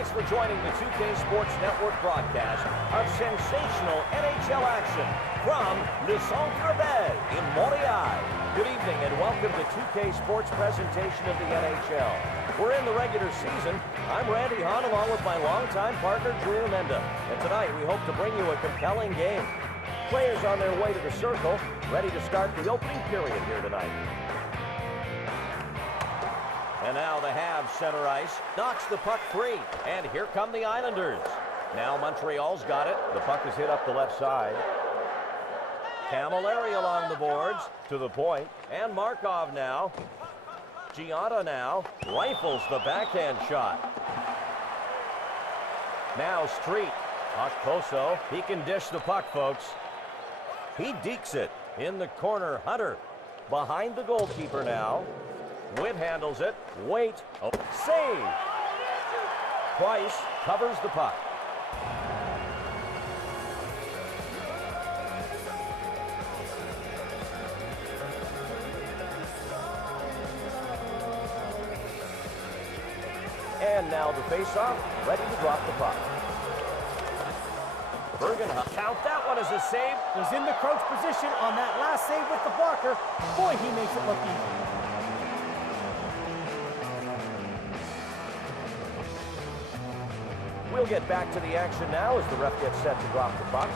Thanks for joining the 2K Sports Network broadcast of sensational NHL action from Le Centre Bell in Montreal. Good evening and welcome to 2K Sports presentation of the NHL. We're in the regular season. I'm Randy Hahn along with my longtime partner Drew Menda. And tonight we hope to bring you a compelling game. Players on their way to the circle, ready to start the opening period here tonight. And now the Habs center ice, knocks the puck free, and here come the Islanders. Now Montreal's got it. The puck is hit up the left side. Camilleri along the boards, to the point, and Markov now. Gianna now, rifles the backhand shot. Now Street, Okposo, he can dish the puck, folks. He dekes it, in the corner, Hunter, behind the goalkeeper now. Witt handles it. Wait. Oh, save. Price covers the puck. And now the face-off, ready to drop the puck. Bergenheim. Count that one as a save. He's in the crouch position on that last save with the blocker. Boy, he makes it look easy. We'll get back to the action now as the ref gets set to drop the puck.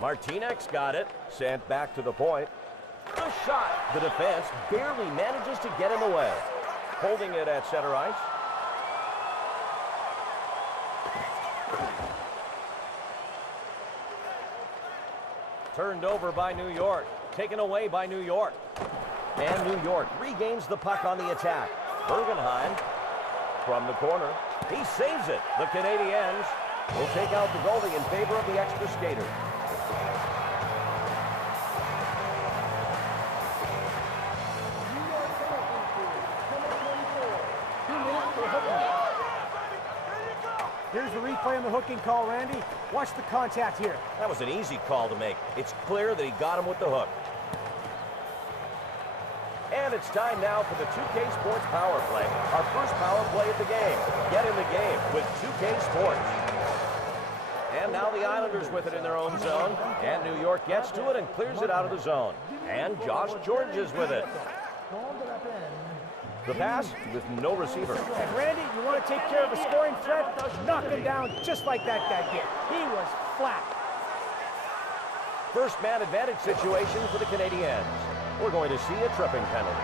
Martinez got it, sent back to the point. The shot. The defense barely manages to get in the way. Holding it at center ice. Turned over by New York. Taken away by New York. And New York regains the puck on the attack. Bergenheim from the corner. He saves it. The Canadiens will take out the goalie in favor of the extra skater. Here's the replay on the hooking call, Randy. Watch the contact here. That was an easy call to make. It's clear that he got him with the hook. And it's time now for the 2K Sports Power Play, our first power play of the game. Get in the game with 2K Sports. And now the Islanders with it in their own zone. And New York gets to it and clears it out of the zone. And Josh George is with it. The pass with no receiver. And Randy, you want to take care of a scoring threat? Knock him down just like that guy did. He was flat. First man advantage situation for the Canadiens. We're going to see a tripping penalty.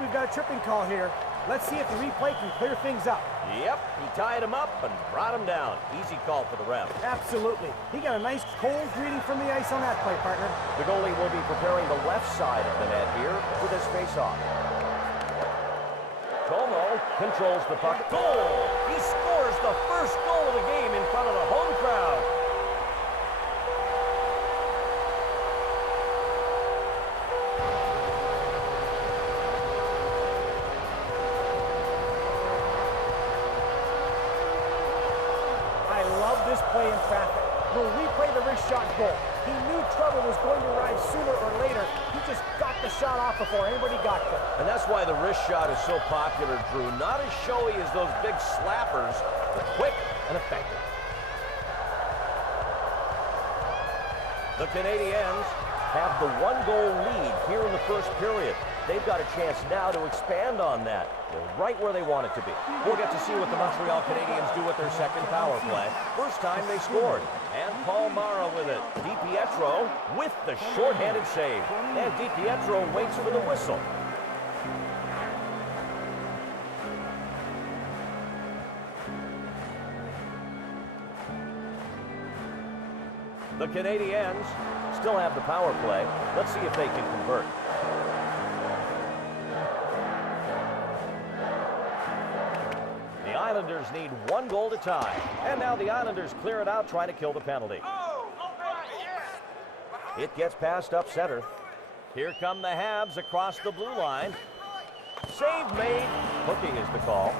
We've got a tripping call here. Let's see if the replay can clear things up. Yep, he tied him up and brought him down. Easy call for the ref. Absolutely. He got a nice cold greeting from the ice on that play, partner. The goalie will be preparing the left side of the net here with his face-off. Como controls the puck. Goal! He scores the first goal of the game in front of the home crowd. I love this play in traffic. We'll replay the wrist shot goal. He knew trouble was going to arrive sooner or later. He just got the shot off before anybody got there. And that's why the wrist shot is so popular, Drew. Not as showy as those big slappers, but quick and effective. The Canadiens have the one-goal lead here in the first period. They've got a chance now to expand on that. They're right where they want it to be. We'll get to see what the Montreal Canadiens do with their second power play. First time they scored. And Paul Mara with it. DiPietro with the shorthanded save. And DiPietro waits for the whistle. The Canadiens still have the power play. Let's see if they can convert. The Islanders need one goal to tie. And now the Islanders clear it out, trying to kill the penalty. It gets passed up center. Here come the Habs across the blue line. Save made. Hooking is the call.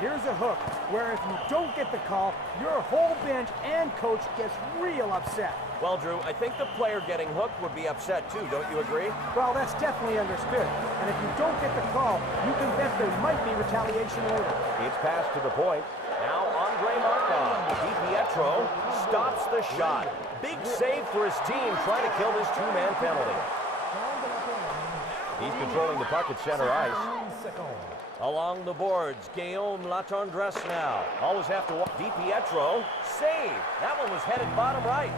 Here's a hook, where if you don't get the call, your whole bench and coach gets real upset. Well, Drew, I think the player getting hooked would be upset too, don't you agree? Well, that's definitely understood. And if you don't get the call, you can bet there might be retaliation later. It's passed to the point. Now Andre Markov. DiPietro stops the shot. Big save for his team trying to kill this two-man penalty. He's controlling the puck at center ice. Along the boards, Guillaume Latendresse now. Always have to walk. DiPietro, save. That one was headed bottom right.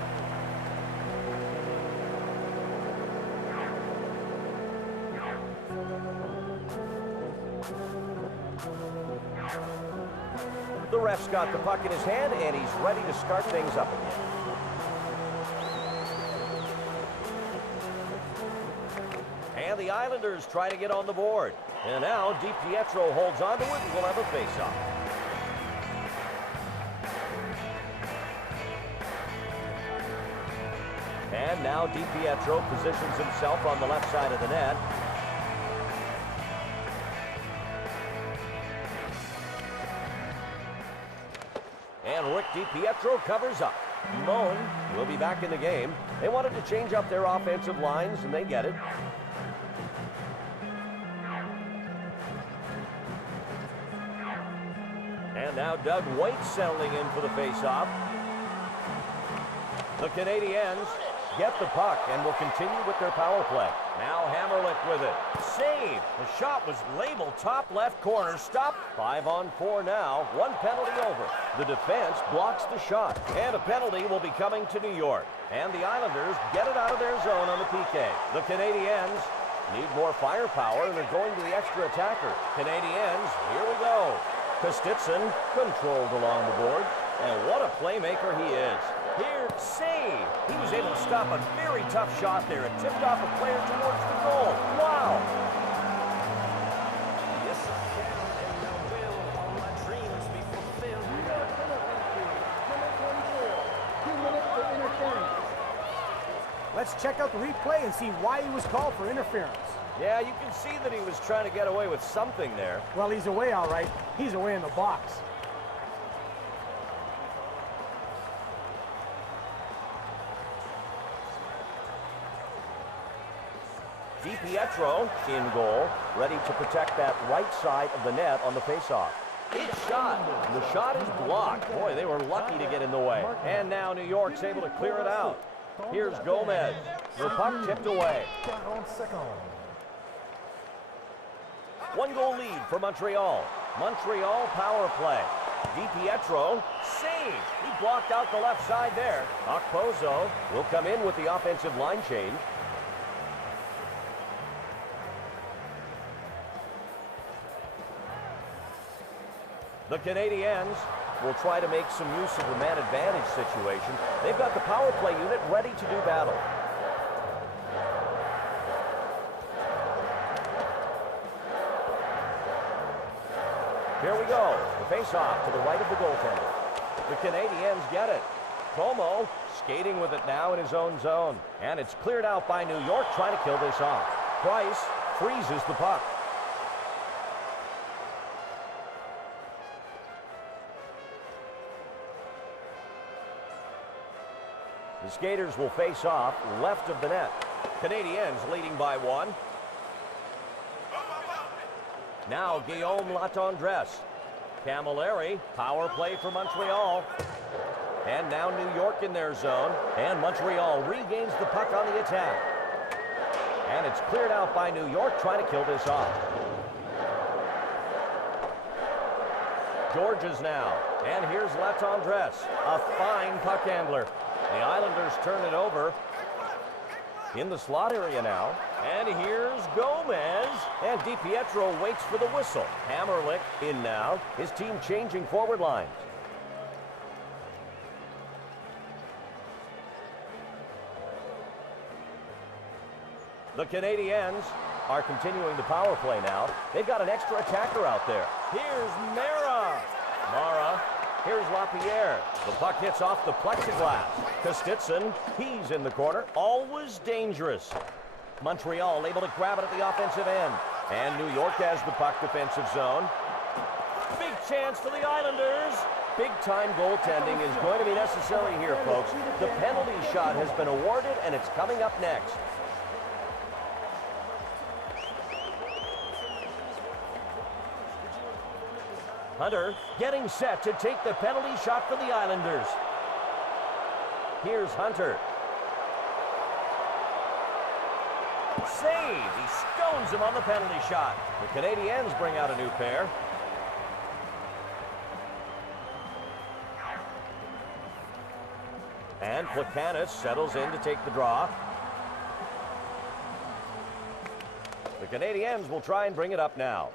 The ref's got the puck in his hand, and he's ready to start things up again. And the Islanders try to get on the board. And now DiPietro holds on to it and will have a face-off. And now DiPietro positions himself on the left side of the net. And Rick DiPietro covers up. Moan will be back in the game. They wanted to change up their offensive lines, and they get it. And now Doug White settling in for the faceoff. The Canadiens get the puck and will continue with their power play. Now Hammerlick with it. Save. The shot was labeled top left corner. Stop. 5-on-4 now. One penalty over. The defense blocks the shot. And a penalty will be coming to New York. And the Islanders get it out of their zone on the PK. The Canadiens need more firepower, and they're going to the extra attacker. Canadiens, here we go. Kostitsin controlled along the board, and what a playmaker he is. Here, save. He was able to stop a very tough shot there. It tipped off a player towards the goal. Wow. Yes, I can, and I will. All my dreams be fulfilled. Let's check out the replay and see why he was called for interference. Yeah, you can see that he was trying to get away with something there. Well, he's away all right. He's away in the box. DiPietro in goal, ready to protect that right side of the net on the faceoff. It's shot. The shot is blocked. Boy, they were lucky to get in the way. And now New York's able to clear it out. Here's Gomez. The puck tipped away. 1-goal lead for Montreal. Montreal power play. DiPietro saved. He blocked out the left side there. Okposo will come in with the offensive line change. The Canadiens will try to make some use of the man advantage situation. They've got the power play unit ready to do battle. Here we go. The face-off to the right of the goaltender. The Canadiens get it. Como skating with it now in his own zone. And it's cleared out by New York trying to kill this off. Price freezes the puck. The skaters will face off left of the net. Canadiens leading by 1. Now Guillaume Latendresse. Camilleri, power play for Montreal. And now New York in their zone. And Montreal regains the puck on the attack. And it's cleared out by New York trying to kill this off. Georges now. And here's Latendresse, a fine puck handler. The Islanders turn it over in the slot area now. And here's Gomez. And DiPietro waits for the whistle. Hammerlick in now. His team changing forward lines. The Canadiens are continuing the power play now. They've got an extra attacker out there. Here's Mara. Here's LaPierre. The puck hits off the plexiglass. Kostitsin, he's in the corner. Always dangerous. Montreal able to grab it at the offensive end. And New York has the puck defensive zone. Big chance for the Islanders. Big-time goaltending is going to be necessary here, folks. The penalty shot has been awarded, and it's coming up next. Hunter getting set to take the penalty shot for the Islanders. Here's Hunter. Save! He stones him on the penalty shot. The Canadiens bring out a new pair. And Plekanec settles in to take the draw. The Canadiens will try and bring it up now.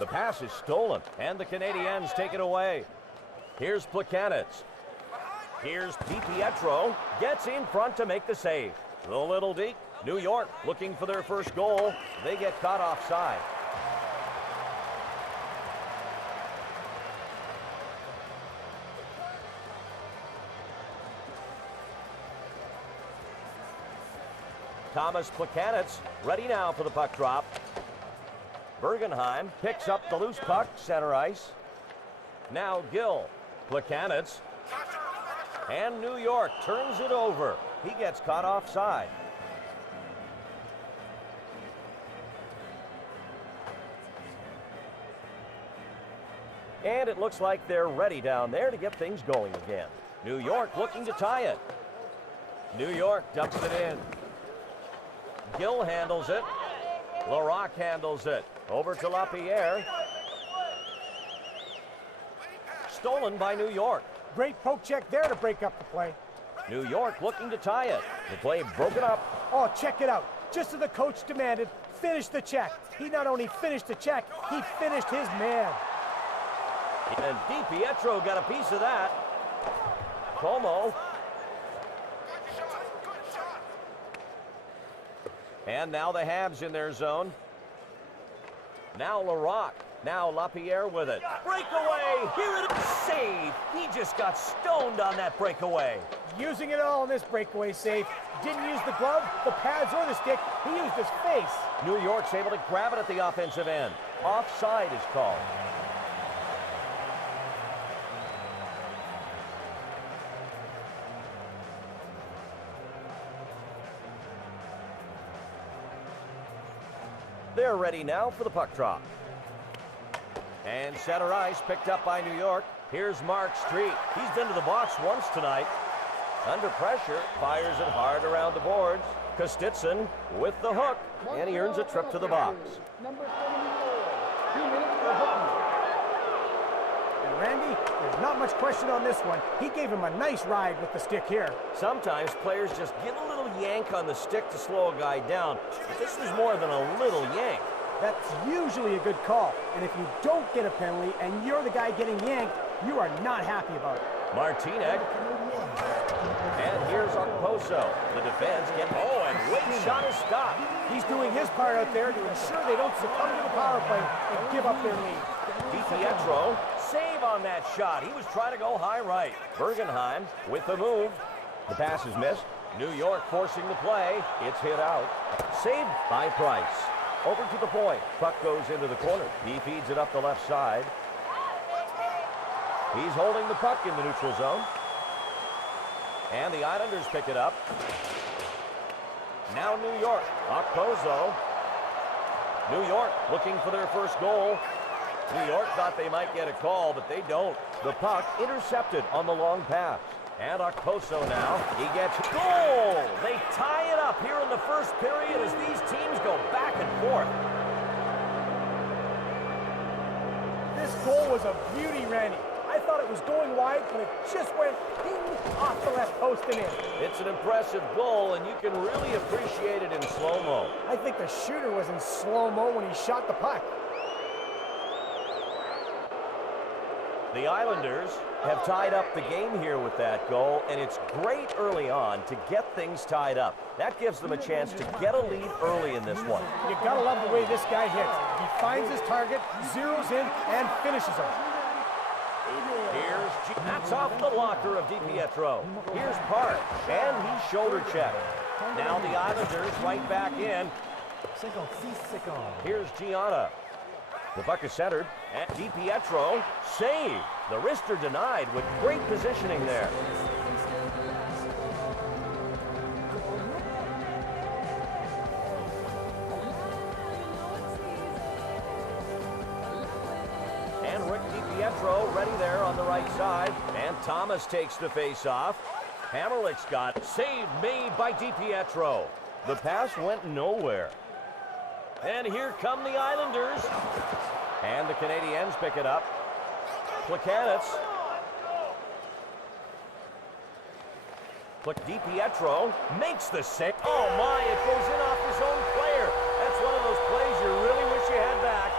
The pass is stolen, and the Canadiens take it away. Here's Plekanec. Here's DiPietro. Gets in front to make the save. The little deke. New York looking for their first goal. They get caught offside. Thomas Plekanec ready now for the puck drop. Bergenheim picks up the loose puck, center ice. Now Gill. Plekanec. And New York turns it over. He gets caught offside. And it looks like they're ready down there to get things going again. New York looking to tie it. New York dumps it in. Gill handles it. Larocque handles it. Over to LaPierre. Stolen by New York. Great poke check there to break up the play. New York looking to tie it. The play broken up. Oh, check it out. Just as the coach demanded, finish the check. He not only finished the check, he finished his man. And DiPietro got a piece of that. Como. And now the Habs in their zone. Now Larocque. Now LaPierre with it. Breakaway! Here it is! Save! He just got stoned on that breakaway. Using it all in this breakaway save. Didn't use the glove, the pads, or the stick. He used his face. New York's able to grab it at the offensive end. Offside is called. They're ready now for the puck drop. And center ice picked up by New York. Here's Mark Street. He's been to the box once tonight. Under pressure, fires it hard around the boards. Kostitsin with the hook, and he earns a trip to the box. And Randy, there's not much question on this one. He gave him a nice ride with the stick here. Sometimes players just give a little yank on the stick to slow a guy down. But this was more than a little yank. That's usually a good call. And if you don't get a penalty and you're the guy getting yanked, you are not happy about it. Martinez. And here's Okposo. The defense gets... Oh, and Wade's shot is stopped. He's doing his part out there to ensure they don't succumb to the power play and give up their lead. DiPietro, save on that shot. He was trying to go high right. Bergenheim with the move. The pass is missed. New York forcing the play. It's hit out. Saved by Price. Over to the point. Puck goes into the corner. He feeds it up the left side. He's holding the puck in the neutral zone. And the Islanders pick it up. Now New York. Okposo. New York looking for their first goal. New York thought they might get a call, but they don't. The puck intercepted on the long pass. And Okposo now, he gets goal! They tie it up here in the first period as these teams go back and forth. This goal was a beauty, Randy. I thought it was going wide, but it just went ping off the left post and in. It's an impressive goal, and you can really appreciate it in slow-mo. I think the shooter was in slow-mo when he shot the puck. The Islanders have tied up the game here with that goal, and it's great early on to get things tied up. That gives them a chance to get a lead early in this one. You gotta love the way this guy hits. He finds his target, zeroes in, and finishes him. That's off the blocker of DiPietro. Here's Park, and he's shoulder checked. Now the Islanders right back in. Here's Gianna. The puck is centered, and DiPietro saved. The wrister denied with great positioning there. And Rick DiPietro ready there on the right side, and Thomas takes the face-off. Hammerlick's got save made by DiPietro. The pass went nowhere. And here come the Islanders. And the Canadiens pick it up. Plekanec. DiPietro makes the save. Oh my, it goes in off his own player. That's one of those plays you really wish you had back.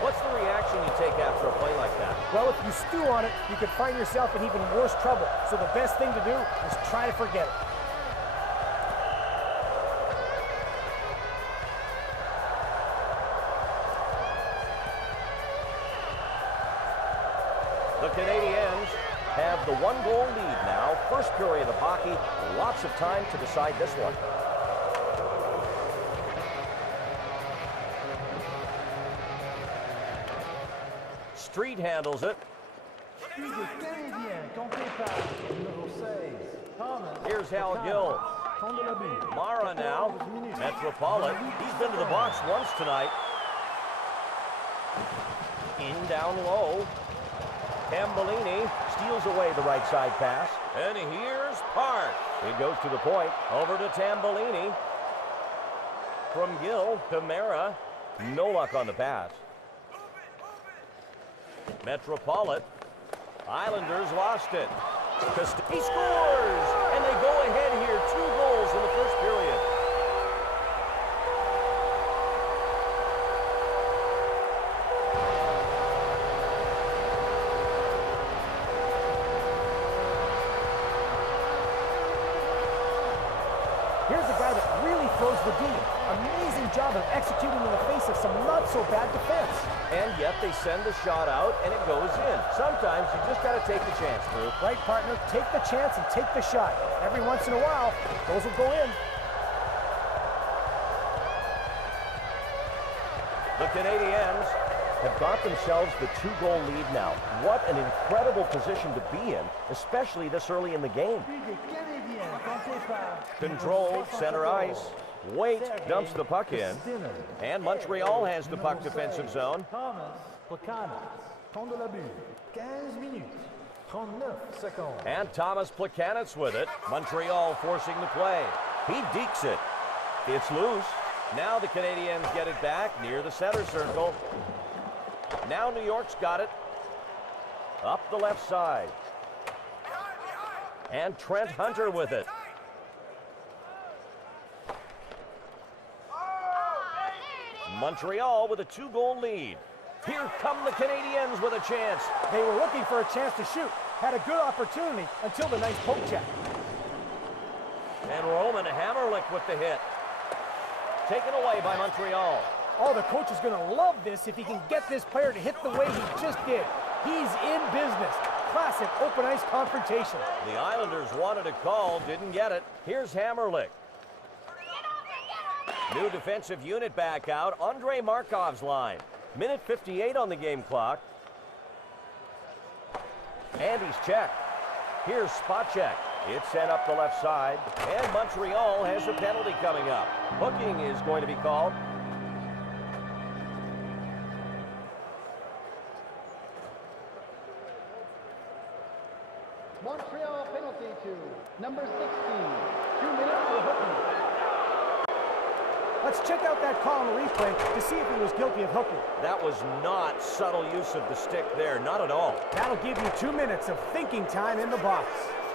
What's the reaction you take after a play like that? Well, if you stew on it, you could find yourself in even worse trouble. So the best thing to do is try to forget it. The Canadiens have the one-goal lead now. First period of hockey. Lots of time to decide this one. Street handles it. Here's Hal Gill. Mara now. Metropolitan. He's been to the box once tonight. In down low. Tambellini steals away the right side pass. And here's Park. It goes to the point. Over to Tambellini. From Gill to Mara. No luck on the pass. Metropolitan. Islanders lost it. He scores! And they go ahead here. 2 goals in the first period. Here's a guy that really throws the D. Amazing job of executing in the face of some not-so-bad defense. And yet they send the shot out, and it goes in. Sometimes you just got to take the chance, Drew. Right, partner. Take the chance and take the shot. Every once in a while, those will go in. The Canadiens have got themselves the 2-goal lead now. What an incredible position to be in, especially this early in the game. Control, center ice. Waite dumps the puck in. And Montreal has the puck defensive zone. And Thomas Plekanec with it. Montreal forcing the play. He dekes it. It's loose. Now the Canadiens get it back near the center circle. Now New York's got it. Up the left side. And Trent Hunter with it. Montreal with a 2-goal lead. Here come the Canadiens with a chance. They were looking for a chance to shoot. Had a good opportunity until the nice poke check. And Roman Hammerlick with the hit. Taken away by Montreal. Oh, the coach is going to love this if he can get this player to hit the way he just did. He's in business. Classic open ice confrontation. The Islanders wanted a call, didn't get it. Here's Hammerlick. New defensive unit back out. Andrei Markov's line. Minute 58 on the game clock. And he's checked. Here's spot check. It's sent up the left side. And Montreal has a penalty coming up. Hooking is going to be called. Montreal penalty to number 16. 2 minutes for hooking. Let's check out that call on the replay to see if he was guilty of hooking. That was not subtle use of the stick there, not at all. That'll give you 2 minutes of thinking time in the box.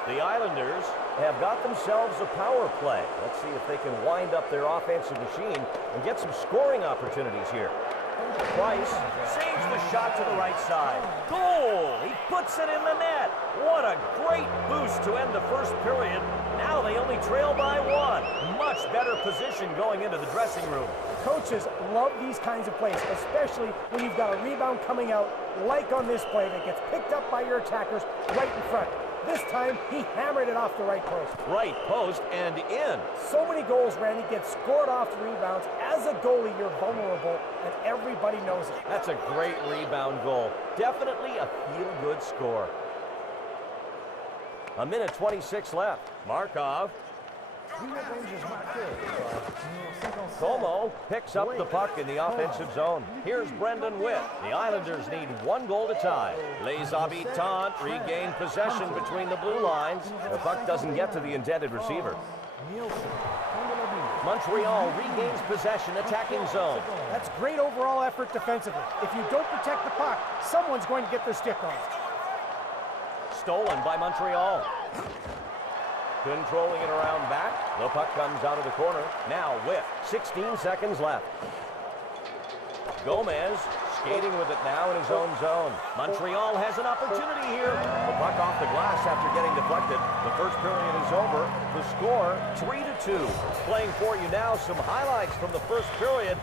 The Islanders have got themselves a power play. Let's see if they can wind up their offensive machine and get some scoring opportunities here. Price saves the shot to the right side. Goal! He puts it in the net. What a great boost to end the first period. Now they only trail by 1. Much better position going into the dressing room. Coaches love these kinds of plays, especially when you've got a rebound coming out, like on this play that gets picked up by your attackers right in front. This time, he hammered it off the right post. Right post and in. So many goals, Randy, get scored off rebounds. As a goalie, you're vulnerable, and everybody knows it. That's a great rebound goal. Definitely a feel-good score. 1:26 left. Markov. Como picks up the puck in the offensive zone. Here's Brendan Witt. The Islanders need 1 goal to tie. Les Habitants regain possession between the blue lines. The puck doesn't get to the intended receiver. Montreal regains possession, attacking zone. That's great overall effort defensively. If you don't protect the puck, someone's going to get their stick on it. Stolen by Montreal. Controlling it around back. The puck comes out of the corner. Now with 16 seconds left. Gomez skating with it now in his own zone. Montreal has an opportunity here. The puck off the glass after getting deflected. The first period is over. The score 3-2. Playing for you now some highlights from the first period.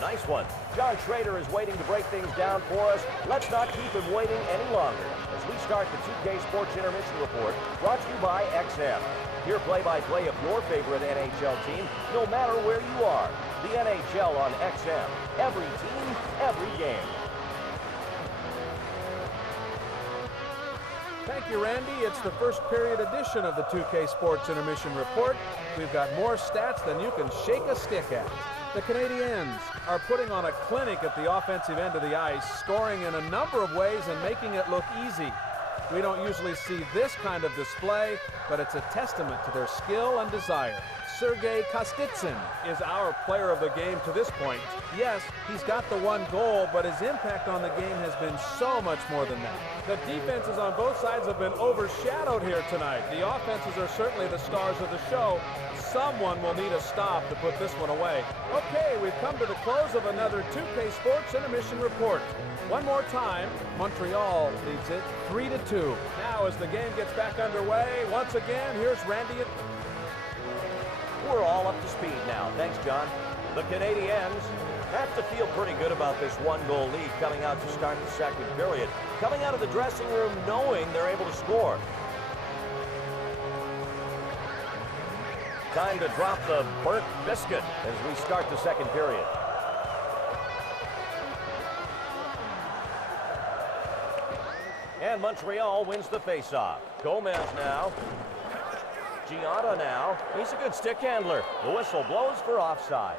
Nice one. John Schrader is waiting to break things down for us. Let's not keep him waiting any longer as we start the 2K Sports Intermission Report, brought to you by XM. Hear play-by-play of your favorite NHL team, no matter where you are. The NHL on XM. Every team, every game. Thank you, Randy. It's the first period edition of the 2K Sports Intermission Report. We've got more stats than you can shake a stick at. The Canadiens are putting on a clinic at the offensive end of the ice, scoring in a number of ways and making it look easy. We don't usually see this kind of display, but it's a testament to their skill and desire. Sergei Kostitsyn is our player of the game to this point. Yes, he's got the 1 goal, but his impact on the game has been so much more than that. The defenses on both sides have been overshadowed here tonight. The offenses are certainly the stars of the show. Someone will need a stop to put this one away. Okay, we've come to the close of another 2K Sports Intermission Report. One more time, Montreal leads it 3-2. Now as the game gets back underway, once again, here's Randy. We're all up to speed now. Thanks, John. The Canadiens have to feel pretty good about this 1-goal lead coming out to start the second period. Coming out of the dressing room knowing they're able to score. Time to drop the burnt biscuit as we start the second period. And Montreal wins the faceoff. Gomez now. Gianna now. He's a good stick handler. The whistle blows for offside.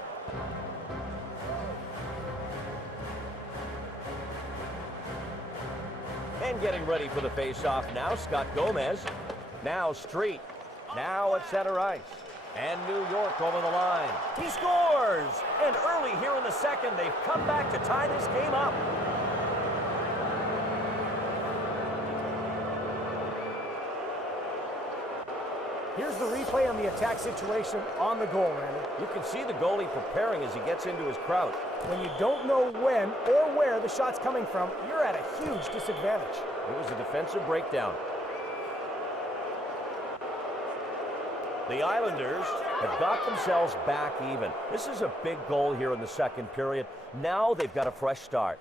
And getting ready for the faceoff now, Scott Gomez. Now Street. Now at center ice. And New York over the line. He scores! And early here in the second, they've come back to tie this game up. Here's the replay on the attack situation on the goal, Randy. You can see the goalie preparing as he gets into his crouch. When you don't know when or where the shot's coming from, you're at a huge disadvantage. It was a defensive breakdown. The Islanders have got themselves back even. This is a big goal here in the second period. Now they've got a fresh start.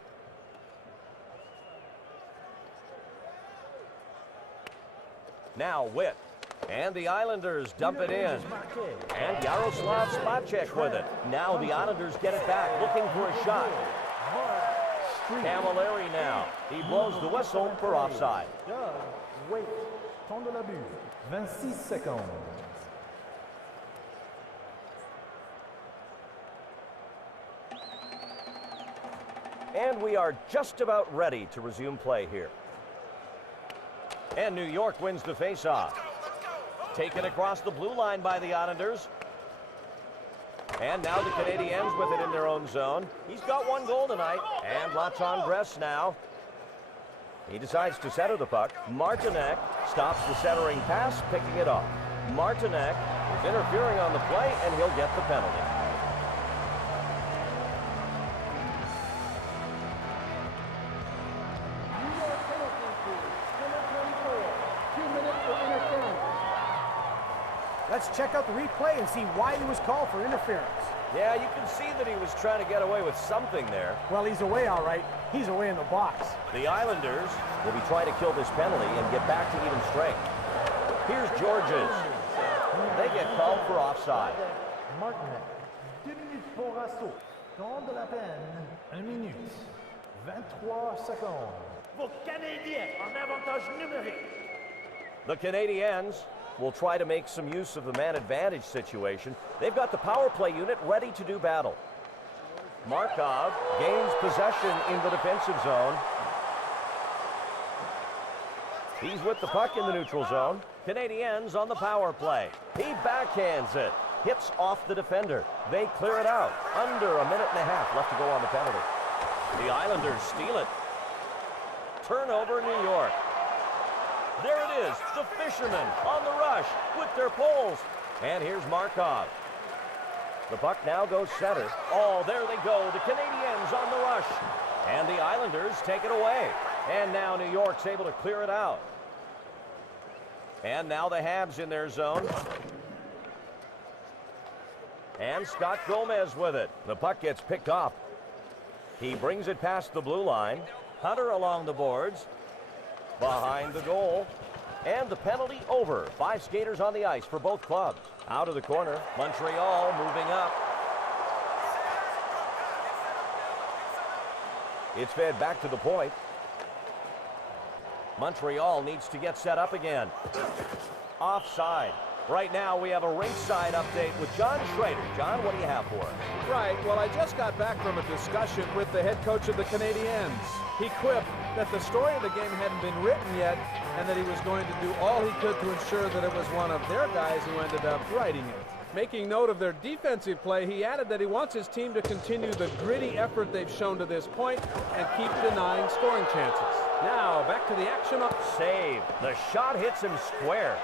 Now Witt. And the Islanders dump it in. And Yaroslav Spacek with it. Now the Islanders get it back, looking for a shot. Camilleri now. He blows the whistle for offside. Wait, temps de la but. 26 secondes. And we are just about ready to resume play here. And New York wins the faceoff. Taken across the blue line by the Islanders. And now the Canadiens with it in their own zone. He's got one goal tonight. And Latendresse now. He decides to center the puck. Martinek stops the centering pass, picking it off. Martinek is interfering on the play, and he'll get the penalty. Let's check out the replay and see why he was called for interference. Yeah, you can see that he was trying to get away with something there. Well, he's away all right. He's away in the box. The Islanders will be trying to kill this penalty and get back to even strength. Here's Georges. They get called for offside. Martinek. 2 minutes pour assaut. Temps de la peine. 1 minute. 23 secondes. Pour Canadiens en avantage numérique. The Canadiens will try to make some use of the man advantage situation. They've got the power play unit ready to do battle. Markov gains possession in the defensive zone. He's with the puck in the neutral zone. Canadiens on the power play. He backhands it. Hits off the defender. They clear it out. Under a minute and a half left to go on the penalty. The Islanders steal it. Turnover, New York. There it is, the Fishermen on the rush with their poles. And here's Markov. The puck now goes center. Oh, there they go, the Canadiens on the rush. And the Islanders take it away. And now New York's able to clear it out. And now the Habs in their zone. And Scott Gomez with it. The puck gets picked off. He brings it past the blue line. Hunter along the boards. Behind the goal. And the penalty over. 5 skaters on the ice for both clubs. Out of the corner. Montreal moving up. It's fed back to the point. Montreal needs to get set up again. Offside. Right now we have a ringside update with John Schrader. John, what do you have for us? Right, well, I just got back from a discussion with the head coach of the Canadiens. He quipped that the story of the game hadn't been written yet and that he was going to do all he could to ensure that it was one of their guys who ended up writing it. Making note of their defensive play, he added that he wants his team to continue the gritty effort they've shown to this point and keep denying scoring chances. Now, back to the action. Save. The shot hits him square.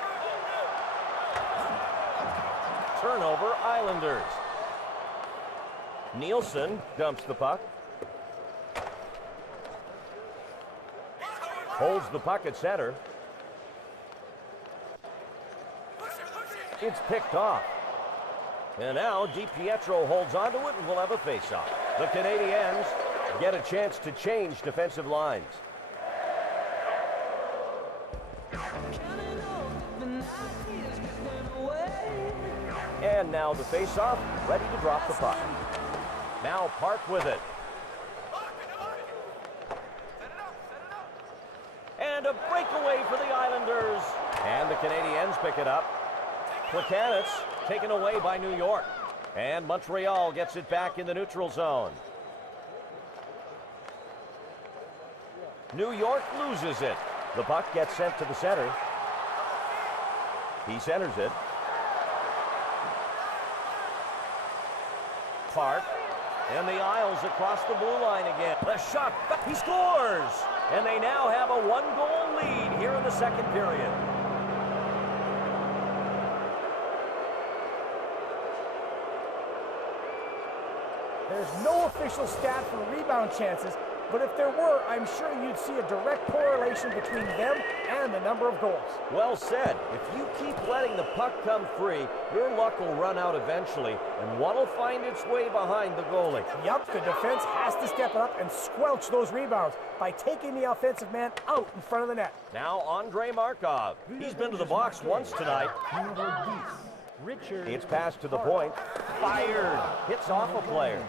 Turnover, Islanders. Nielsen dumps the puck. Holds the puck at center. It's picked off. And now DiPietro holds onto it and will have a face-off. The Canadiens get a chance to change defensive lines. And now the face-off, ready to drop the puck. Now Park with it. And a breakaway for the Islanders. And the Canadiens pick it up. Plekanec taken away by New York. And Montreal gets it back in the neutral zone. New York loses it. The puck gets sent to the center. He centers it. Park, and the Isles across the blue line again. The shot, he scores! And they now have a 1-goal lead here in the second period. There's no official stat for rebound chances, but if there were, I'm sure you'd see a direct correlation between them and the number of goals. Well said. If you keep letting the puck come free, your luck will run out eventually, and one will find its way behind the goalie. Yup, the defense has to step up and squelch those rebounds by taking the offensive man out in front of the net. Now Andrei Markov. He's been to the box once tonight. Numéro 10. Richard. It's passed to the point. Fired. Hits off a player.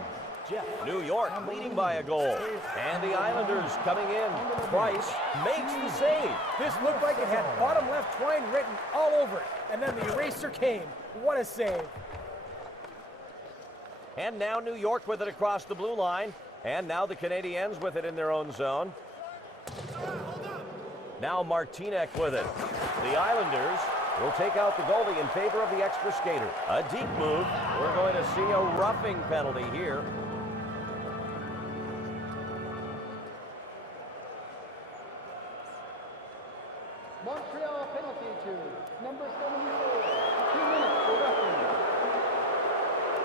New York leading by a goal. And the Islanders coming in. Price makes the save. This looked like it had bottom left twine written all over it. And then the eraser came. What a save. And now New York with it across the blue line. And now the Canadiens with it in their own zone. Now Martinek with it. The Islanders will take out the goalie in favor of the extra skater. A deep move. We're going to see a roughing penalty here. Montreal penalty to number 74. 2 minutes for roughing.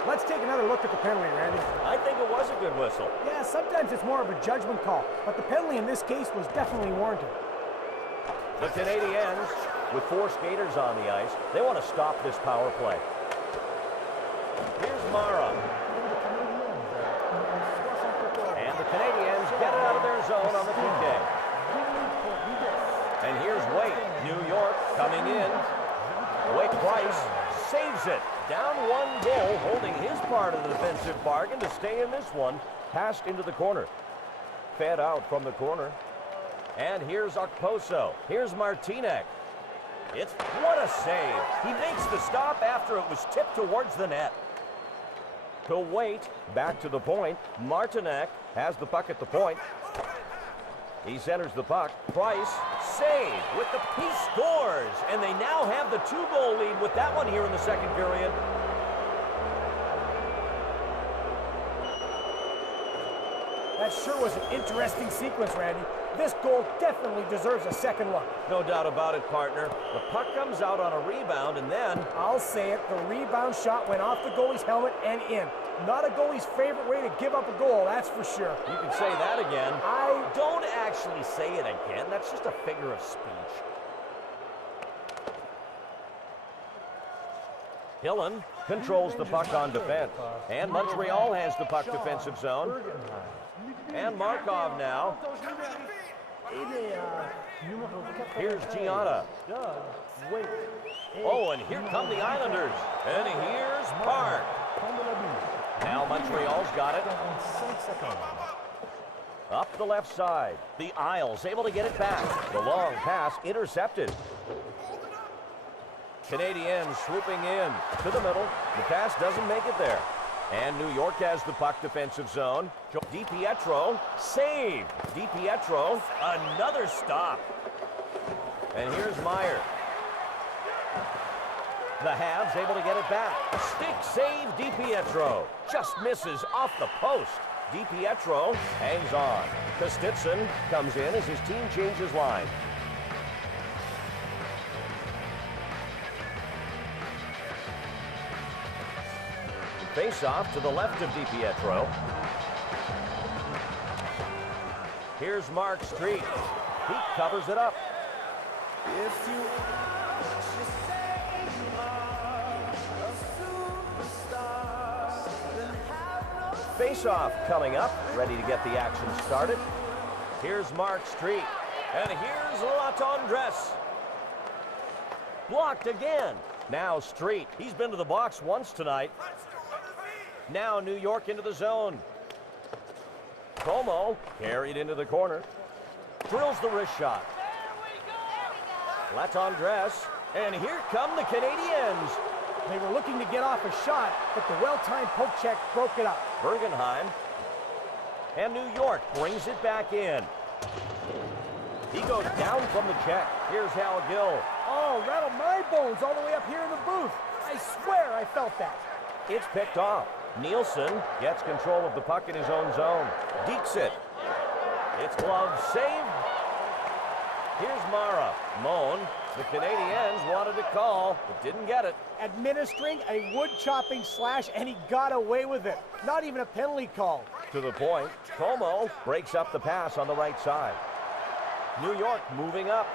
Let's take another look at the penalty, Randy. I think it was a good whistle. Yeah, sometimes it's more of a judgment call, but the penalty in this case was definitely warranted. The Canadiens, with 4 skaters on the ice, they want to stop this power play. Here's Mara. And the Canadiens get it out of their zone on the PK. And here's Wade. New York coming in. Wade Price saves it. Down 1 goal, holding his part of the defensive bargain to stay in this one. Passed into the corner. Fed out from the corner. And here's Okposo. Here's Martinek. What a save. He makes the stop after it was tipped towards the net. To Wait, back to the point. Martinek has the puck at the point. He centers the puck. Price, save with he scores. And they now have the 2-goal lead with that one here in the second period. That sure was an interesting sequence, Randy. This goal definitely deserves a second look. No doubt about it, partner. The puck comes out on a rebound, and then... I'll say it, the rebound shot went off the goalie's helmet and in. Not a goalie's favorite way to give up a goal, that's for sure. You can say that again. I don't actually say it again. That's just a figure of speech. Hillen controls the puck on defense. And Montreal has the puck defensive zone. And Markov now. Here's Gianna. Oh, and here come the Islanders. And here's Park. Now Montreal's got it. Up the left side. The Isles able to get it back. The long pass intercepted. Canadiens swooping in to the middle. The pass doesn't make it there. And New York has the puck defensive zone. DiPietro, save. DiPietro, another stop. And here's Meyer. The Habs able to get it back. Stick save, DiPietro. Just misses off the post. DiPietro hangs on. Kostitsin comes in as his team changes line. Face-off to the left of DiPietro. Here's Mark Street. He covers it up. Face-off coming up, ready to get the action started. Here's Mark Street. And here's Latendresse. Blocked again. Now Street. He's been to the box once tonight. Now New York into the zone. Como carried into the corner. Drills the wrist shot. Latendresse. And here come the Canadiens. They were looking to get off a shot, but the well-timed poke check broke it up. Bergenheim. And New York brings it back in. He goes down from the check. Here's Hal Gill. Oh, rattled my bones all the way up here in the booth. I swear I felt that. It's picked off. Nielsen gets control of the puck in his own zone. Dekes it. It's glove saved. Here's Mara. Moan. The Canadiens wanted to call, but didn't get it. Administering a wood-chopping slash, and he got away with it. Not even a penalty call. To the point. Como breaks up the pass on the right side. New York moving up.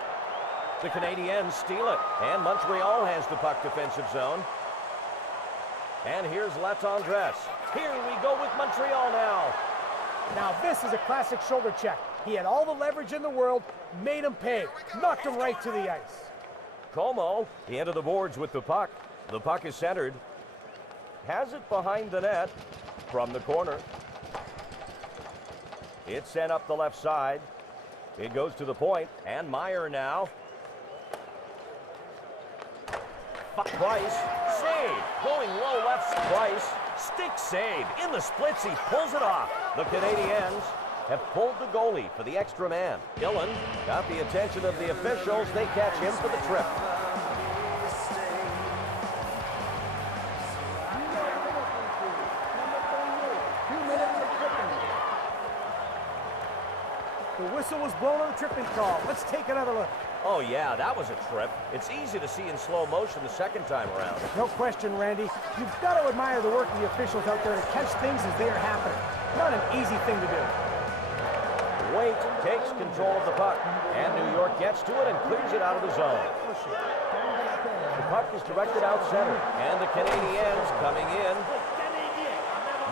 The Canadiens steal it. And Montreal has the puck defensive zone. And here's Latendresse. Here we go with Montreal now. Now this is a classic shoulder check. He had all the leverage in the world, made him pay. Knocked him right to the ice. Como, the end of the boards with the puck. The puck is centered. Has it behind the net from the corner. It's sent up the left side. It goes to the point, and Meyer now. Price, save. Going low left, Price. Stick save. In the splits, he pulls it off. The Canadiens have pulled the goalie for the extra man. Hillen got the attention of the officials. They catch him for the trip. The whistle was blown on the tripping call. Let's take another look. Oh, yeah, that was a trip. It's easy to see in slow motion the second time around. No question, Randy. You've got to admire the work of the officials out there to catch things as they are happening. Not an easy thing to do. Waite takes control of the puck, and New York gets to it and clears it out of the zone. The puck is directed out center, and the Canadiens coming in.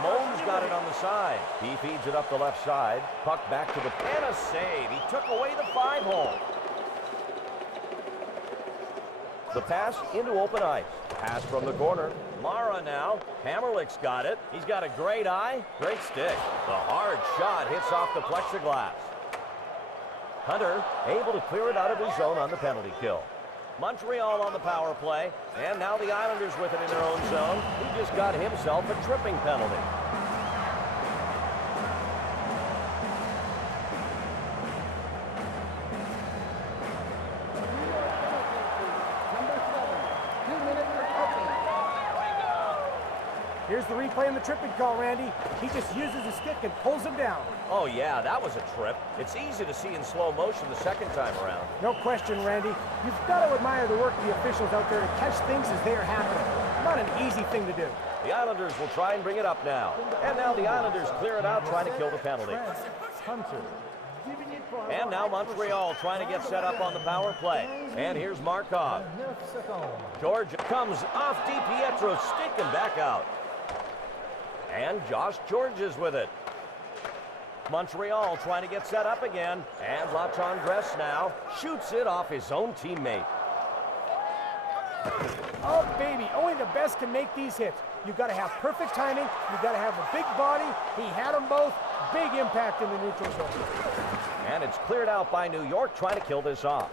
Mohn's got it on the side. He feeds it up the left side. Puck back to the... And a save. He took away the 5-hole. The pass into open ice. Pass from the corner. Mara now. Hammerlick's got it. He's got a great eye. Great stick. The hard shot hits off the plexiglass. Hunter able to clear it out of his zone on the penalty kill. Montreal on the power play. And now the Islanders with it in their own zone. He just got himself a tripping penalty. Here's the replay on the tripping call, Randy. He just uses his stick and pulls him down. Oh, yeah, that was a trip. It's easy to see in slow motion the second time around. No question, Randy. You've got to admire the work of the officials out there to catch things as they are happening. Not an easy thing to do. The Islanders will try and bring it up now. And now the Islanders clear it out, trying to kill the penalty. And now Montreal trying to get set up on the power play. And here's Markov. George comes off DiPietro's stick and back out. And Josh George is with it. Montreal trying to get set up again. And Latendresse now shoots it off his own teammate. Oh, baby, only the best can make these hits. You've got to have perfect timing. You've got to have a big body. He had them both. Big impact in the neutral zone. And it's cleared out by New York trying to kill this off.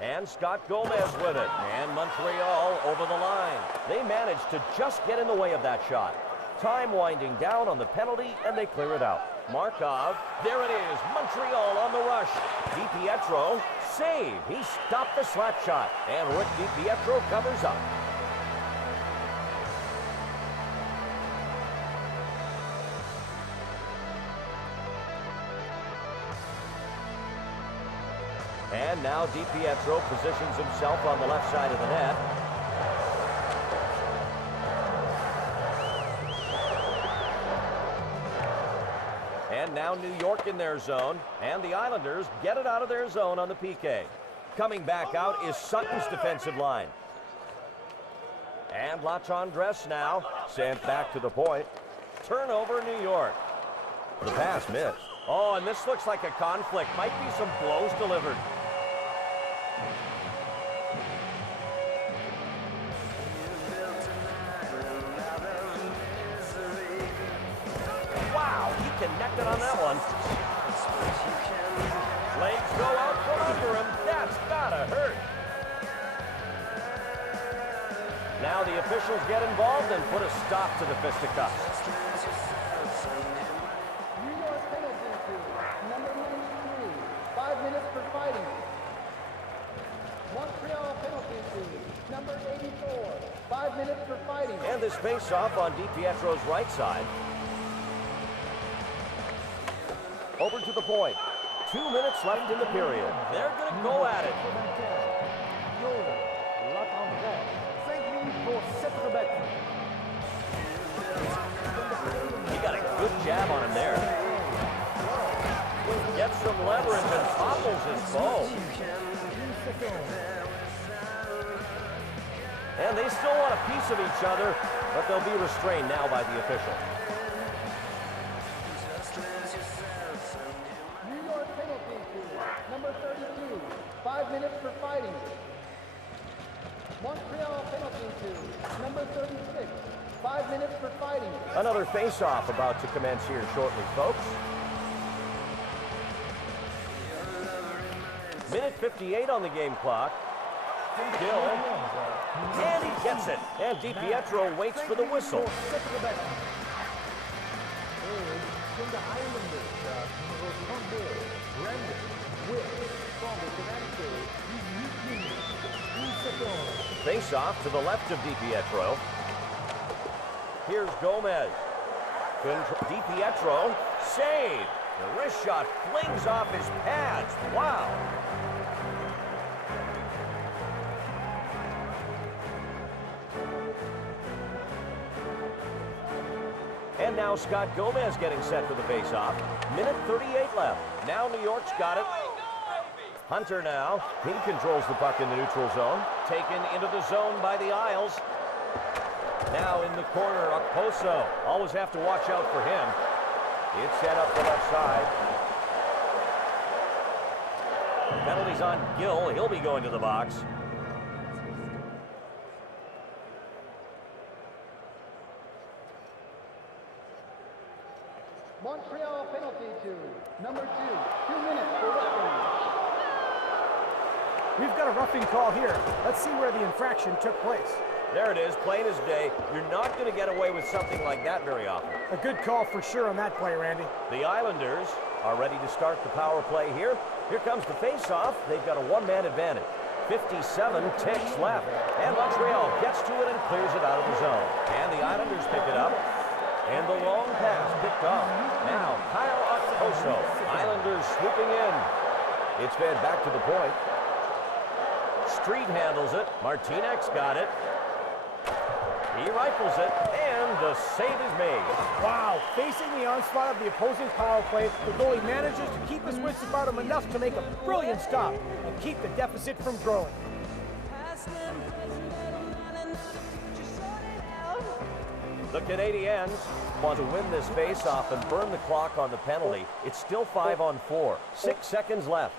And Scott Gomez with it. And Montreal over the line. They managed to just get in the way of that shot. Time winding down on the penalty, and they clear it out. Markov, there it is. Montreal on the rush. DiPietro, save. He stopped the slap shot. And Rick DiPietro covers up. And now DiPietro positions himself on the left side of the net. And now New York in their zone. And the Islanders get it out of their zone on the PK. Coming back out is Sutton's defensive line. And Latendresse now sent back to the point. Turnover, New York. The pass missed. Oh, and this looks like a conflict. Might be some blows delivered. Wow, he connected on that one. Legs go out from under him. That's gotta hurt. Now the officials get involved and put a stop to the fisticuffs. New York penalty to number 93. 5 minutes for fighting. Montreal penalty to number 84. 5 minutes for fighting. And this face-off on DiPietro's right side. Over to the point. 2 minutes left in the period. They're going to go at it. He got a good jab on him there. Gets some leverage and topples his foe. And they still want a piece of each other, but they'll be restrained now by the official. New York penalty to number 32. 5 minutes for fighting. Montreal penalty to number 36. 5 minutes for fighting. Another face-off about to commence here shortly, folks. Minute 58 on the game clock. Gill. And he gets it. And DiPietro waits for the whistle. Face-off to the left of DiPietro. Here's Gomez. DiPietro, save. The wrist shot flings off his pads. Wow. And now Scott Gomez getting set for the faceoff. Minute 38 left. Now New York's got it. Hunter now. He controls the puck in the neutral zone. Taken into the zone by the Isles. Now in the corner, Okposo. Always have to watch out for him. It's set up the left side. Penalties on Gill. He'll be going to the box. Montreal penalty to number 2. 2 minutes for roughing. We've got a roughing call here. Let's see where the infraction took place. There it is, plain as day. You're not going to get away with something like that very often. A good call for sure on that play, Randy. The Islanders are ready to start the power play here. Here comes the face-off. They've got a one-man advantage. 57 ticks left. And Montreal gets to it and clears it out of the zone. And the Islanders pick it up. And the long pass picked up. Now, Kyle Okposo. Islanders swooping in. It's fed back to the point. Street handles it. Martinez got it. He rifles it, and the save is made. Wow, facing the onslaught of the opposing power play, the goalie manages to keep his wits about him enough to make a brilliant stop and keep the deficit from growing. The Canadiens want to win this face-off and burn the clock on the penalty. It's still 5-on-4. 6 seconds left.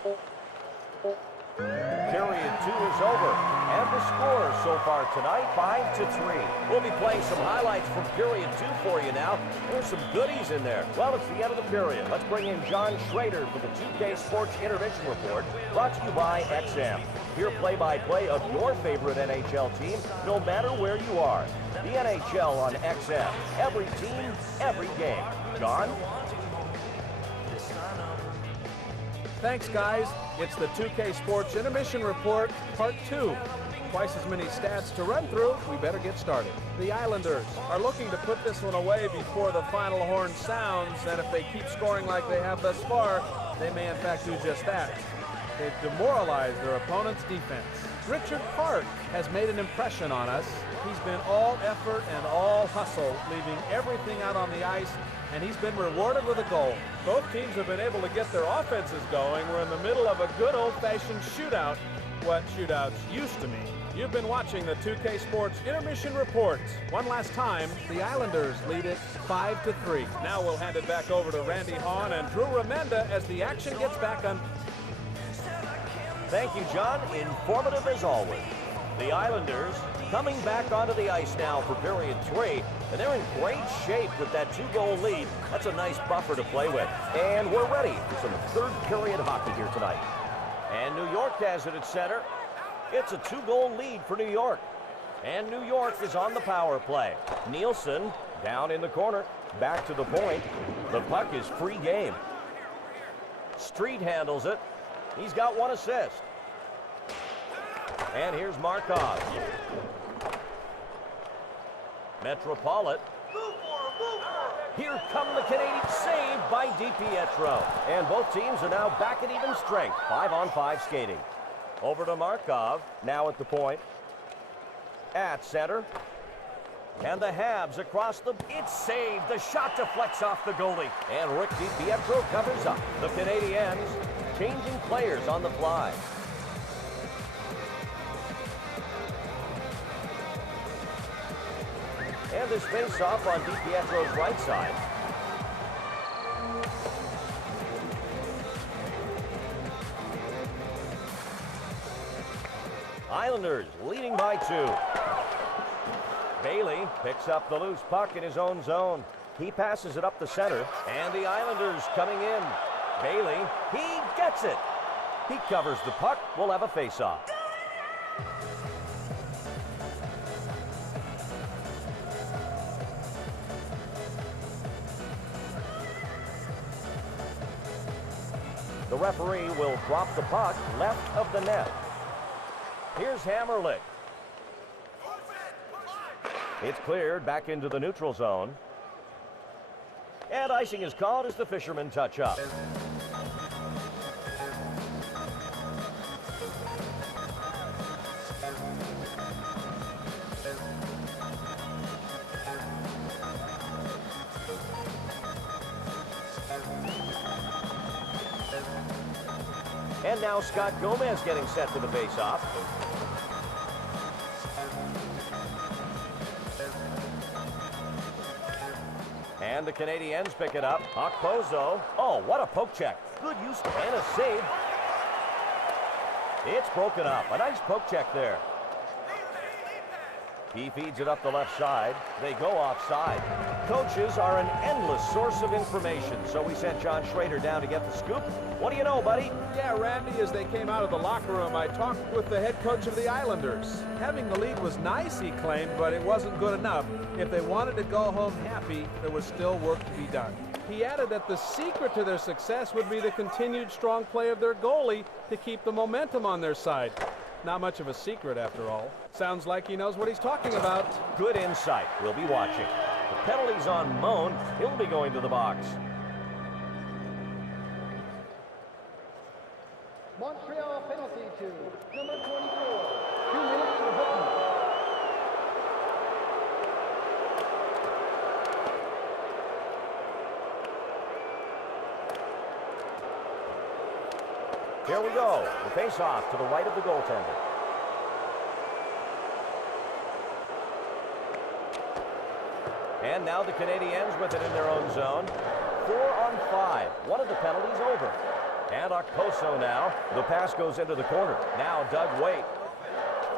Period 2 is over. And the score so far tonight, 5-3. We'll be playing some highlights from period 2 for you now. There's some goodies in there. Well, it's the end of the period. Let's bring in John Schrader for the 2K Sports Intervention Report, brought to you by XM. Hear play-by-play of your favorite NHL team, no matter where you are. The NHL on XM. Every team, every game. John? Thanks, guys. It's the 2K Sports Intermission Report, Part 2. Twice as many stats to run through. We better get started. The Islanders are looking to put this one away before the final horn sounds, and if they keep scoring like they have thus far, they may in fact do just that. They've demoralized their opponent's defense. Richard Park has made an impression on us. He's been all effort and all hustle, leaving everything out on the ice, and he's been rewarded with a goal. Both teams have been able to get their offenses going. We're in the middle of a good old-fashioned shootout, what shootouts used to mean. You've been watching the 2K Sports Intermission Report. One last time, the Islanders lead it 5-3. Now we'll hand it back over to Randy Hahn and Drew Remenda as the action gets back on. Thank you, John. Informative as always. The Islanders coming back onto the ice now for period 3, and they're in great shape with that 2-goal lead. That's a nice buffer to play with. And we're ready for some third-period hockey here tonight. And New York has it at center. It's a 2-goal lead for New York. And New York is on the power play. Nielsen down in the corner, back to the point. The puck is free game. Street handles it. He's got 1 assist. And here's Markov. Metropolitan. Here come the Canadians, saved by DiPietro. And both teams are now back at even strength. 5-on-5 skating. Over to Markov, now at the point. At center. And the Habs across the... It's saved. The shot deflects off the goalie. And Rick DiPietro covers up. The Canadiens changing players on the fly. And this face-off on DiPietro's right side. Islanders leading by 2. Bailey picks up the loose puck in his own zone. He passes it up the center, and the Islanders coming in. Bailey, he gets it. He covers the puck. We'll have a face-off. The referee will drop the puck left of the net. Here's Hammerlick. It's cleared back into the neutral zone. And icing is called as the fishermen touch up. And now Scott Gomez getting set for the face-off. And the Canadiens pick it up. Okposo. Oh, what a poke check. Good use and a save. It's broken up. A nice poke check there. He feeds it up the left side. They go offside. Coaches are an endless source of information, so we sent John Schrader down to get the scoop. What do you know, buddy? Yeah, Randy, as they came out of the locker room, I talked with the head coach of the Islanders. Having the lead was nice, he claimed, but it wasn't good enough. If they wanted to go home happy, there was still work to be done. He added that the secret to their success would be the continued strong play of their goalie to keep the momentum on their side. Not much of a secret, after all. Sounds like he knows what he's talking about. Good insight. We'll be watching. The penalty's on Moan. He'll be going to the box. Montreal penalty to number 24. 2 minutes for Hutton. Here we go. The face-off to the right of the goaltender. And now the Canadiens with it in their own zone. 4 on 5. One of the penalties over. And Okposo now. The pass goes into the corner. Now Doug Waite.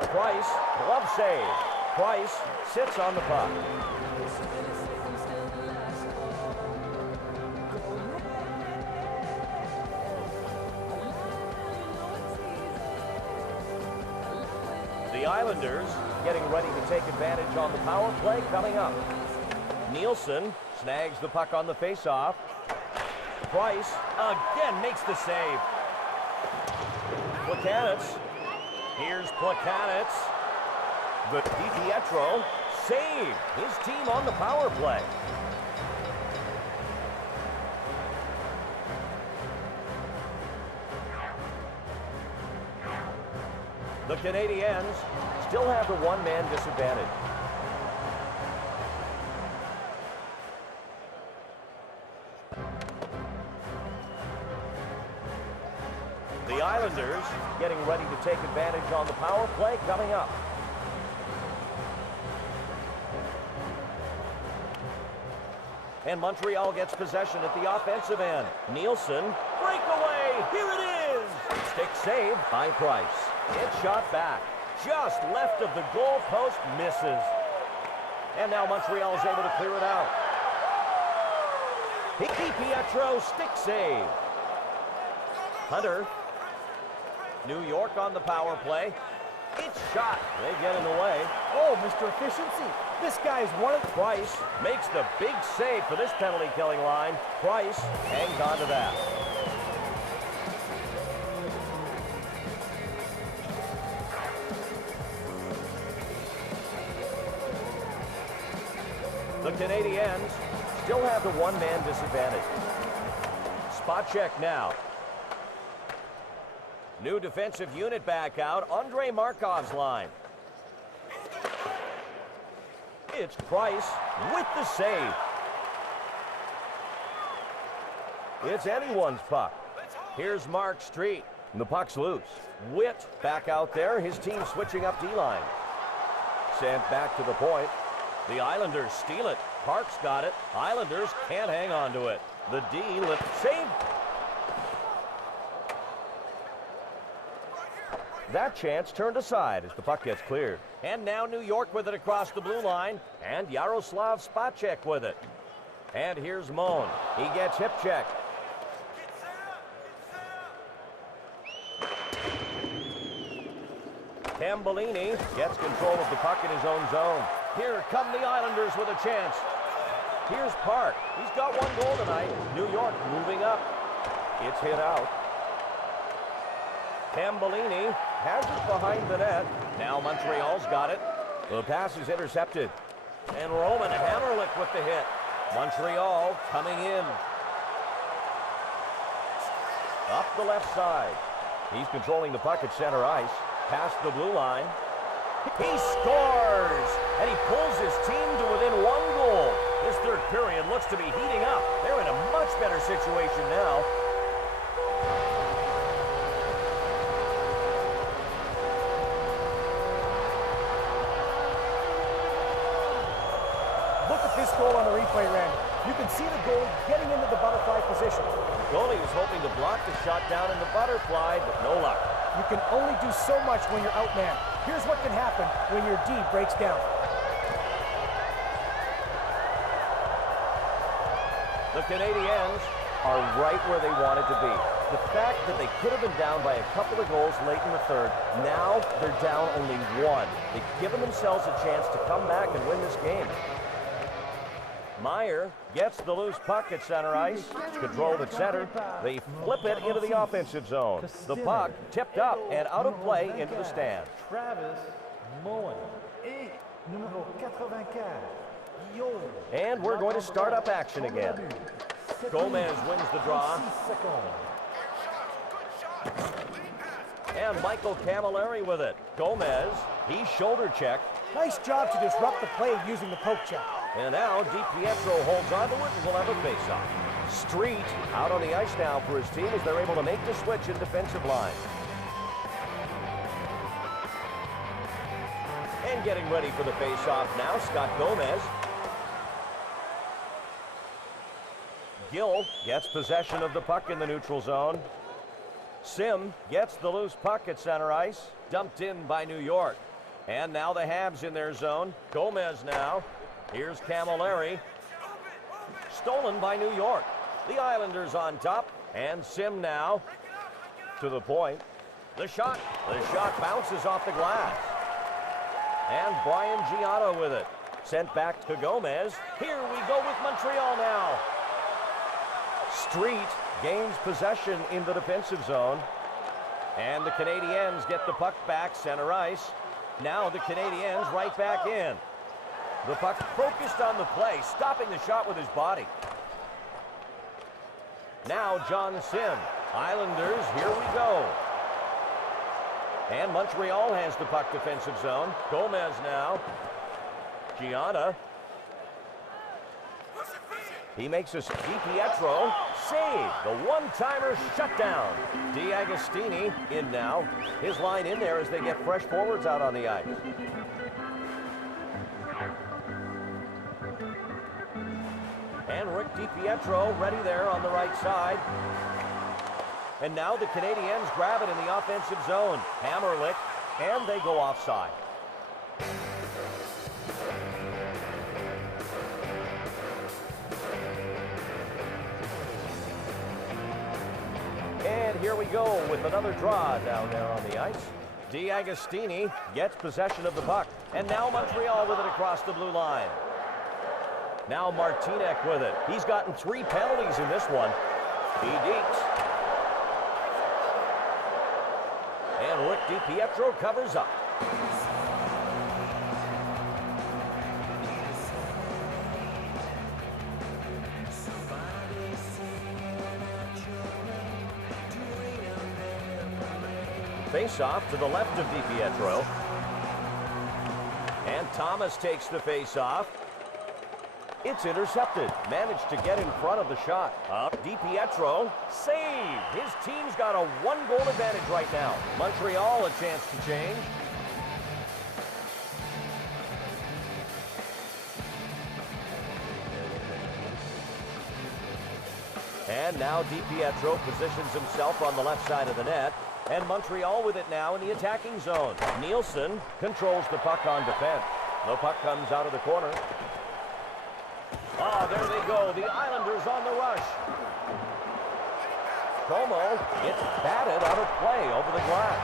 Price, glove save. Price sits on the puck. The Islanders getting ready to take advantage on the power play coming up. Nielsen snags the puck on the face-off. Price again makes the save. Plekanec. Here's Plekanec. The DiPietro save. His team on the power play. The Canadiens still have the one-man disadvantage. The Islanders getting ready to take advantage on the power play coming up. And Montreal gets possession at the offensive end. Nielsen, breakaway, here it is! Stick save by Price. It's shot back, just left of the goal post, misses. And now Montreal is able to clear it out. DiPietro, stick save. Hunter. New York on the power play. It's shot. They get in the way. Oh, Mr. Efficiency. This guy's one of... Price makes the big save for this penalty-killing line. Price hangs on to that. The Canadiens still have the one-man disadvantage. Spot check now. New defensive unit back out. Andrei Markov's line. It's Price with the save. It's anyone's puck. Here's Mark Street. And the puck's loose. Witt back out there. His team switching up D-line. Sent back to the point. The Islanders steal it. Park's got it. Islanders can't hang on to it. The D save. That chance turned aside as the puck gets cleared. And now New York with it across the blue line. And Yaroslav Spacek with it. And here's Moan. He gets hip checked. Tambellini gets control of the puck in his own zone. Here come the Islanders with a chance. Here's Park. He's got one goal tonight. New York moving up. It's hit out. Tambellini has it behind the net. Now Montreal's got it. The pass is intercepted. And Roman Hammerlick with the hit. Montreal coming in. Up the left side. He's controlling the puck at center ice. Past the blue line. He scores! And he pulls his team to within 1 goal. This third period looks to be heating up. They're in a much better situation now. Look at this goal on the replay, Randy. You can see the goal getting into the butterfly position. The goalie was hoping to block the shot down in the butterfly, but no luck. You can only do so much when you're outmanned. Here's what can happen when your D breaks down. The Canadiens are right where they wanted to be. The fact that they could have been down by a couple of goals late in the third, now they're down only 1. They've given themselves a chance to come back and win this game. Meyer gets the loose puck at center ice. Controlled at center. They flip it into the offensive zone. The puck tipped up and out of play into the stand. Travis Moen. Et numéro 84, Guillaume. And we're going to start up action again. Gomez wins the draw. And Michael Camilleri with it. Gomez, he's shoulder checked. Nice job to disrupt the play using the poke check. And now DiPietro holds on to it and will have a face-off. Street out on the ice now for his team as they're able to make the switch in defensive line. And getting ready for the face-off now, Scott Gomez. Gill gets possession of the puck in the neutral zone. Sim gets the loose puck at center ice, dumped in by New York. And now the Habs in their zone. Gomez now. Here's Camilleri. Stolen by New York. The Islanders on top. And Sim now to the point. The shot bounces off the glass. And Brian Giotto with it. Sent back to Gomez. Here we go with Montreal now. Street gains possession in the defensive zone. And the Canadiens get the puck back center ice. Now the Canadiens right back in. The puck focused on the play, stopping the shot with his body. Now John Sim. Islanders, here we go. And Montreal has the puck defensive zone. Gomez now. Gianna. He makes a DiPietro save. The one-timer shutdown. D'Agostini in now. His line in there as they get fresh forwards out on the ice. And Rick DiPietro ready there on the right side. And now the Canadiens grab it in the offensive zone. Hammerlick, and they go offside. And here we go with another draw down there on the ice. D'Agostini gets possession of the puck. And now Montreal with it across the blue line. Now Martinek with it. He's gotten 3 penalties in this one. He dekes. And Rick DiPietro covers up. Face off to the left of DiPietro. And Thomas takes the face off. It's intercepted. Managed to get in front of the shot. DiPietro, save. His team's got a 1-goal advantage right now. Montreal a chance to change. And now DiPietro positions himself on the left side of the net. And Montreal with it now in the attacking zone. Nielsen controls the puck on defense. The puck comes out of the corner. Oh, there they go. The Islanders on the rush. Como gets batted out of play over the glass.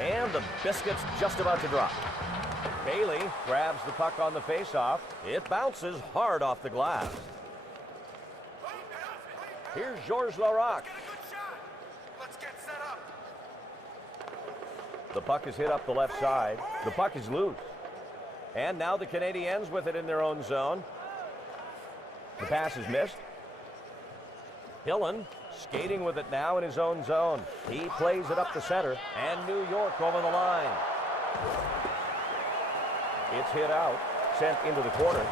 And the biscuit's just about to drop. Bailey grabs the puck on the faceoff. It bounces hard off the glass. Here's Georges Laraque. Let's get set up. The puck is hit up the left side. The puck is loose. And now the Canadiens with it in their own zone. The pass is missed. Hillen skating with it now in his own zone. He plays it up the center, and New York over the line. It's hit out, sent into the corner.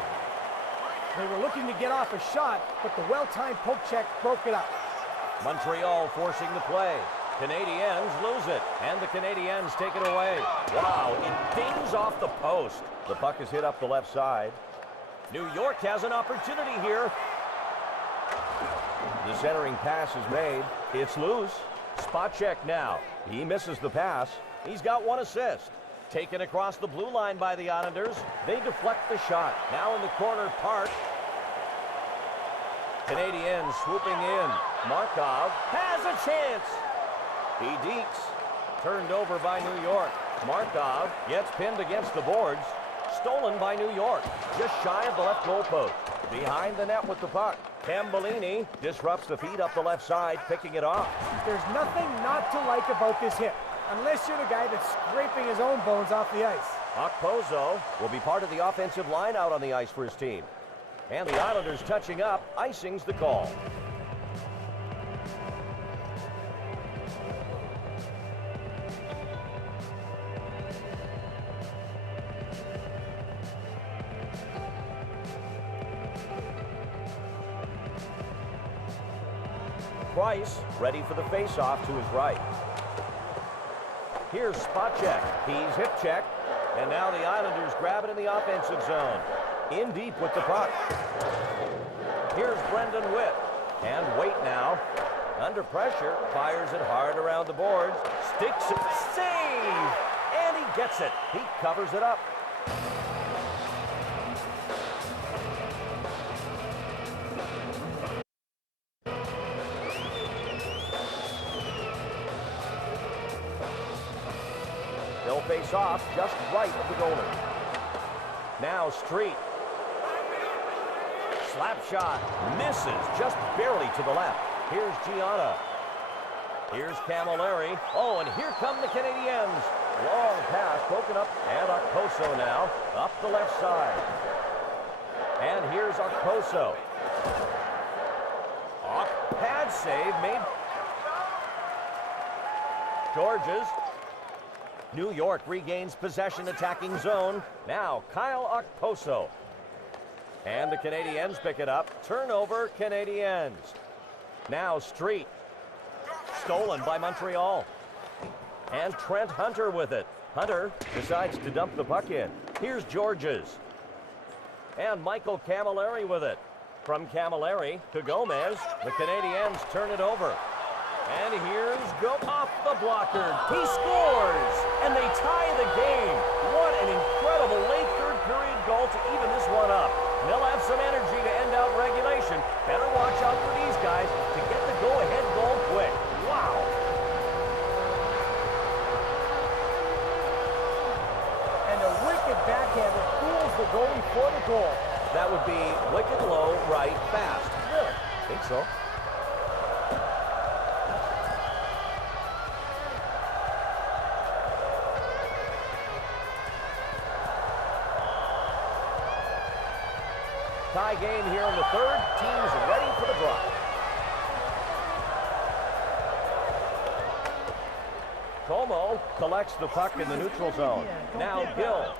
They were looking to get off a shot, but the well-timed poke check broke it up. Montreal forcing the play. Canadiens lose it, and the Canadiens take it away. Wow, it dings off the post. The puck is hit up the left side. New York has an opportunity here. The centering pass is made. It's loose. Spot check now. He misses the pass. He's got one assist. Taken across the blue line by the Islanders. They deflect the shot. Now in the corner, Park. Canadiens swooping in. Markov has a chance. He dekes. Turned over by New York. Markov gets pinned against the boards. Stolen by New York. Just shy of the left goal post. Behind the net with the puck. Tambellini disrupts the feed up the left side, picking it off. There's nothing not to like about this hit, unless you're the guy that's scraping his own bones off the ice. Okposo will be part of the offensive line out on the ice for his team. And the Islanders touching up. Icing's the call. Price ready for the face-off to his right. Here's spot check. He's hip check. And now the Islanders grab it in the offensive zone. In deep with the puck. Here's Brendan Witt. And Waite now. Under pressure. Fires it hard around the boards. Sticks it. Save! And he gets it. He covers it up. They'll face off just right of the goalie. Now Street. Slap shot. Misses just barely to the left. Here's Gianna. Here's Camilleri. Oh, and here come the Canadiens. Long pass broken up. And Okposo now up the left side. And here's Okposo. Pad save made. Georges. New York regains possession, attacking zone. Now, Kyle Okposo. And the Canadiens pick it up. Turnover, Canadiens. Now, Street. Stolen by Montreal. And Trent Hunter with it. Hunter decides to dump the puck in. Here's Georges. And Michael Camilleri with it. From Camilleri to Gomez. The Canadiens turn it over. And here's go off the blocker. He scores, and they tie the game. What an incredible late third period goal to even this one up. They'll have some energy to end out regulation. Better watch out for these guys to get the go-ahead goal quick. Wow. And a wicked backhand that fools the goalie for the goal. That would be wicked low, right, fast. Really? Think so. Tie game here in the third. Teams ready for the draw. Como collects the puck in the neutral zone. Now Gill.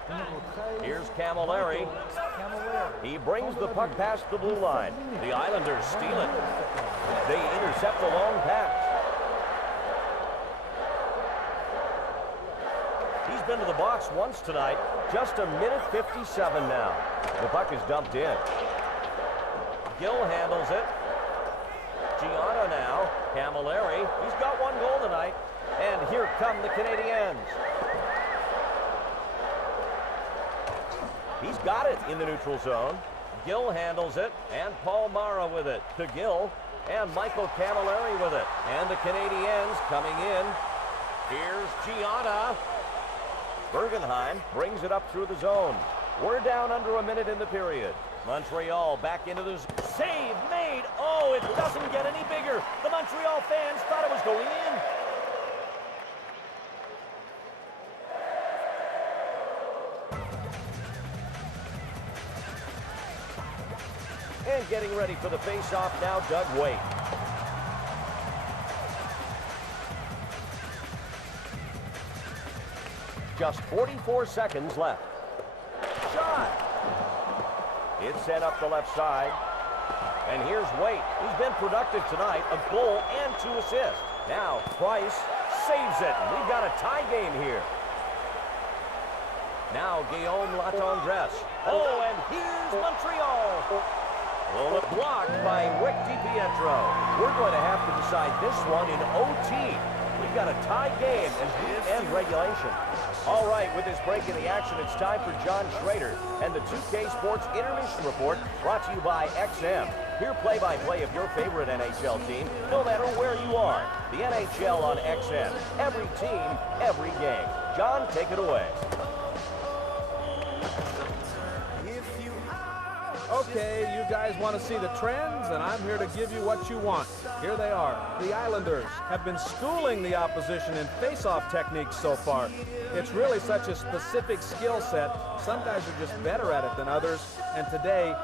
Here's Camilleri. He brings the puck past the blue line. The Islanders steal it. They intercept the long pass. He's been to the box once tonight. Just a minute 57 now. The puck is dumped in. Gill handles it. Gianna now. Camilleri. He's got one goal tonight. And here come the Canadiens. He's got it in the neutral zone. Gill handles it. And Paul Mara with it to Gill. And Michael Camilleri with it. And the Canadiens coming in. Here's Gianna. Bergenheim brings it up through the zone. We're down under a minute in the period. Montreal back into the save made. Oh, it doesn't get any bigger. The Montreal fans thought it was going in. And getting ready for the face-off now, Doug Waite. Just 44 seconds left. Shot! It's sent up the left side. And here's Waite. He's been productive tonight, a goal and 2 assists. Now Price saves it. We've got a tie game here. Now Guillaume Latendresse. Oh, and here's Montreal. Well, a block by Rick DiPietro. We're going to have to decide this one in OT. We've got a tie game as we end regulation. All right, with this break in the action, it's time for John Schrader and the 2K Sports Intermission Report, brought to you by XM. Hear play-by-play of your favorite NHL team, no matter where you are. The NHL on XM. Every team, every game. John, take it away. Okay, you guys want to see the trends, and I'm here to give you what you want. Here they are. The Islanders have been schooling the opposition in face-off techniques so far. It's really such a specific skill set. Some guys are just better at it than others, and today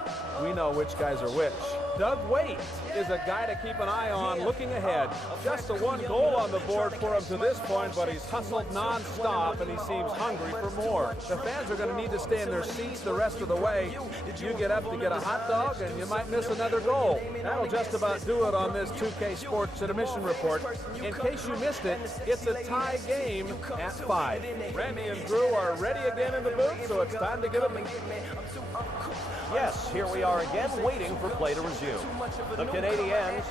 we know which guys are which. Doug Waite is a guy to keep an eye on looking ahead. Just the 1 goal on the board for him to this point, but he's hustled non-stop and he seems hungry for more. The fans are going to need to stay in their seats the rest of the way. You get up to get a hot dog and you might miss another goal. That'll just about do it on this 2K Sports Intermission Report. In case you missed it, it's a tie game at 5. Randy and Drew are ready again in the booth, so it's time to get them. Yes, here we are again, waiting for play to resume. The Canadiens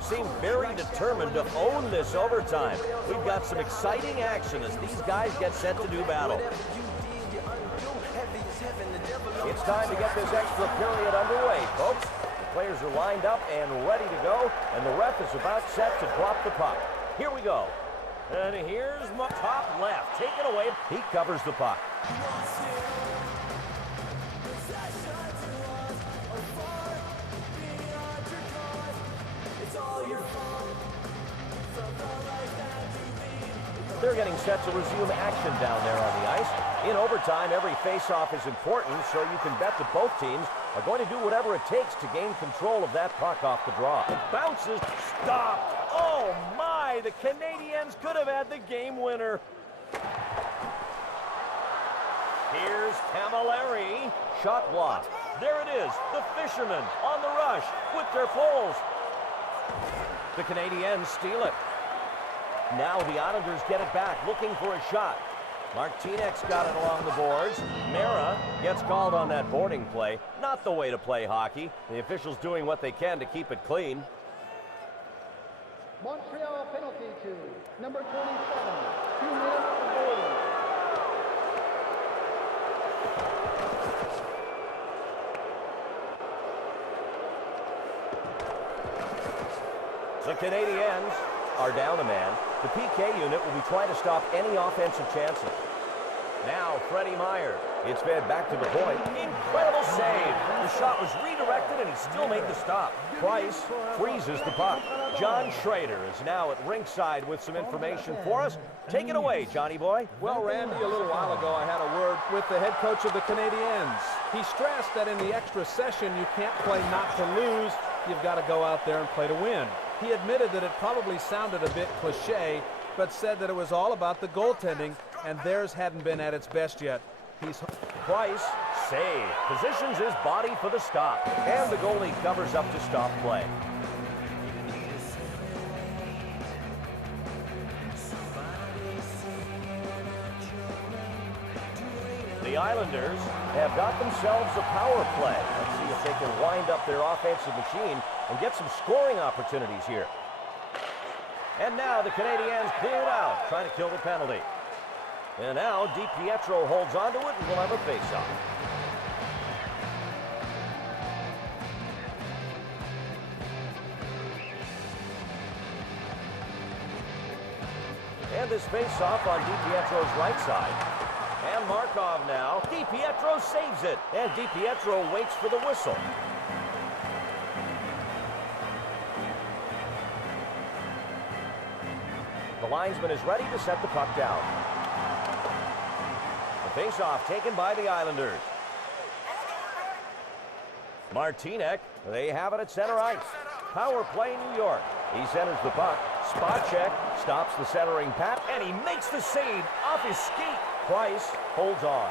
seem very determined to own this overtime. We've got some exciting action as these guys get set to do battle. It's time to get this extra period underway, folks. The players are lined up and ready to go, and the ref is about set to drop the puck. Here we go. And here's top left. Take it away. He covers the puck. They're getting set to resume action down there on the ice. In overtime, every face-off is important, so you can bet that both teams are going to do whatever it takes to gain control of that puck off the draw. It bounces, stopped. Oh my, the Canadiens could have had the game winner. Here's Camilleri. Shot blocked. There it is, the Fishermen on the rush with their poles. The Canadiens steal it. Now the Islanders get it back, looking for a shot. Martinez got it along the boards. Mera gets called on that boarding play. Not the way to play hockey. The officials doing what they can to keep it clean. Montreal penalty to number 27. 2 minutes of boarding. The Canadiens are down a man. The PK unit will be trying to stop any offensive chances. Now, Freddie Meyer. It's fed back to the point. Incredible save. The shot was redirected, and he still made the stop. Price freezes the puck. John Schrader is now at ringside with some information for us. Take it away, Johnny boy. Well, Randy, a little while ago I had a word with the head coach of the Canadiens. He stressed that in the extra session you can't play not to lose. You've got to go out there and play to win. He admitted that it probably sounded a bit cliche, but said that it was all about the goaltending, and theirs hadn't been at its best yet. Price, save. Positions his body for the stop. And the goalie covers up to stop play. The Islanders have got themselves a power play. Let's see if they can wind up their offensive machine and get some scoring opportunities here. And now the Canadiens clear it out, trying to kill the penalty. And now DiPietro holds onto it and will have a face-off. And this face-off on DiPietro's right side. And Markov now. DiPietro saves it. And DiPietro waits for the whistle. The linesman is ready to set the puck down. The face-off taken by the Islanders. Martinek, they have it at center ice. Power play, New York. He centers the puck. Spot check, stops the centering pass, and he makes the save off his skate. Price holds on.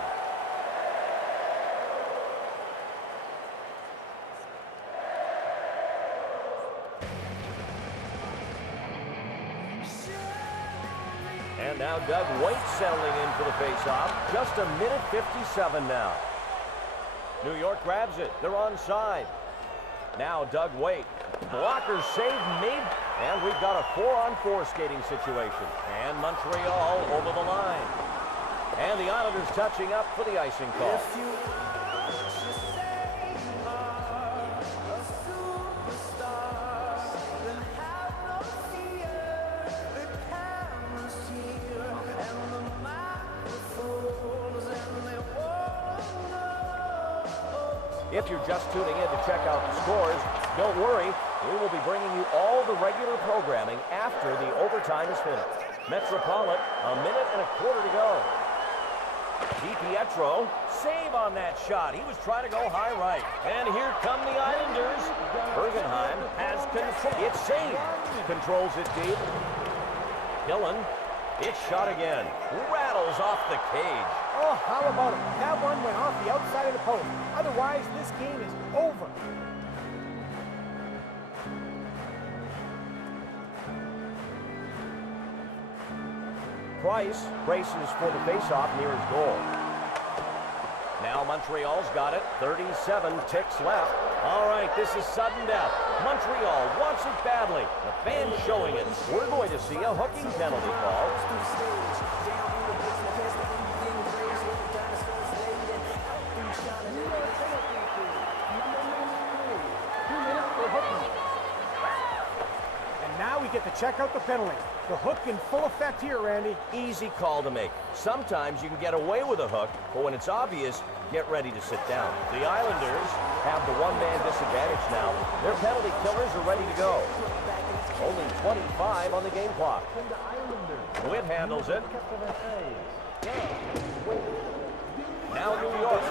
And now Doug Waite settling in for the faceoff. Just a minute 57 now. New York grabs it. They're onside. Now Doug Waite. Blocker save made. And we've got a 4-on-4 skating situation. And Montreal over the line. And the Islanders touching up for the icing call. If you're just tuning in to check out the scores, don't worry. We will be bringing you all the regular programming after the overtime is finished. Metropolitan, a minute and a quarter to go. DiPietro, save on that shot. He was trying to go high right. And here come the Islanders. Bergenheim has control. It's saved. Controls it deep. Dillon, it's shot again. Rattles off the cage. Oh, how about it? That one went off the outside of the post. Otherwise, this game is over. Price braces for the faceoff near his goal. Now Montreal's got it. 37 ticks left. All right, this is sudden death. Montreal wants it badly. The fans showing it. We're going to see a hooking penalty call. Now we get to check out the penalty. The hook in full effect here, Randy. Easy call to make. Sometimes you can get away with a hook, but when it's obvious, get ready to sit down. The Islanders have the one-man disadvantage now. Their penalty killers are ready to go. Only 25 on the game clock. Witt handles it. Now New York.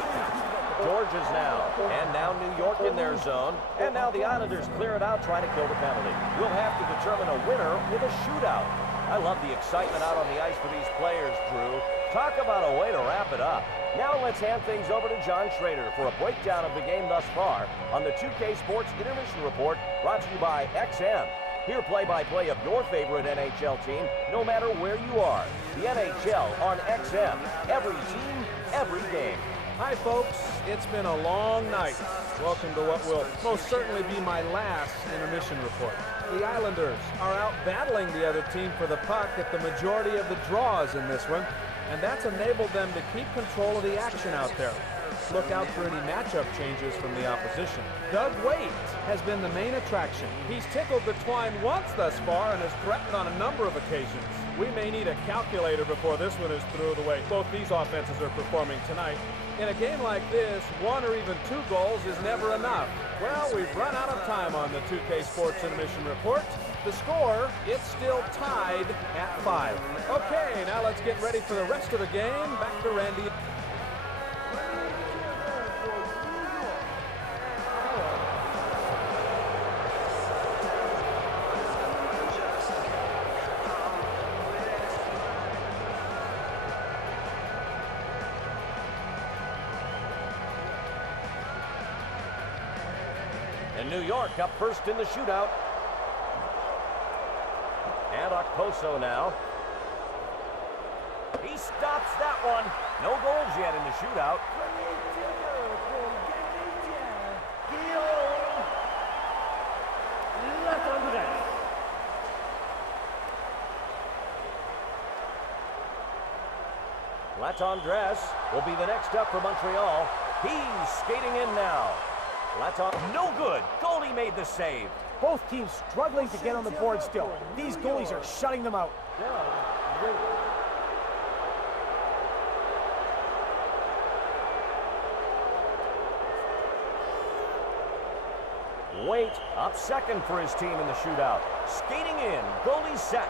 Georgia's now. And now New York in their zone. And now the Islanders clear it out, trying to kill the penalty. We'll have to determine a winner with a shootout. I love the excitement out on the ice for these players, Drew. Talk about a way to wrap it up. Now let's hand things over to John Schrader for a breakdown of the game thus far on the 2K Sports Intermission Report, brought to you by XM. Hear play-by-play of your favorite NHL team, no matter where you are. The NHL on XM. Every team, every game. Hi, folks. It's been a long night. Welcome to what will most certainly be my last intermission report. The Islanders are out battling the other team for the puck at the majority of the draws in this one, and that's enabled them to keep control of the action out there. Look out for any matchup changes from the opposition. Doug Waite has been the main attraction. He's tickled the twine once thus far and has threatened on a number of occasions. We may need a calculator before this one is through, the way both these offenses are performing tonight. In a game like this, 1 or even 2 goals is never enough. Well, we've run out of time on the 2K Sports Intermission Report. The score, it's still tied at 5. Okay, now let's get ready for the rest of the game. Back to Randy. And New York up first in the shootout. And Okposo now. He stops that one. No goals yet in the shootout. Latendresse will be the next up for Montreal. He's skating in now. No good. Goalie made the save. Both teams struggling to get on the board still. These goalies are shutting them out. Waite up second for his team in the shootout. Skating in. Goalie set.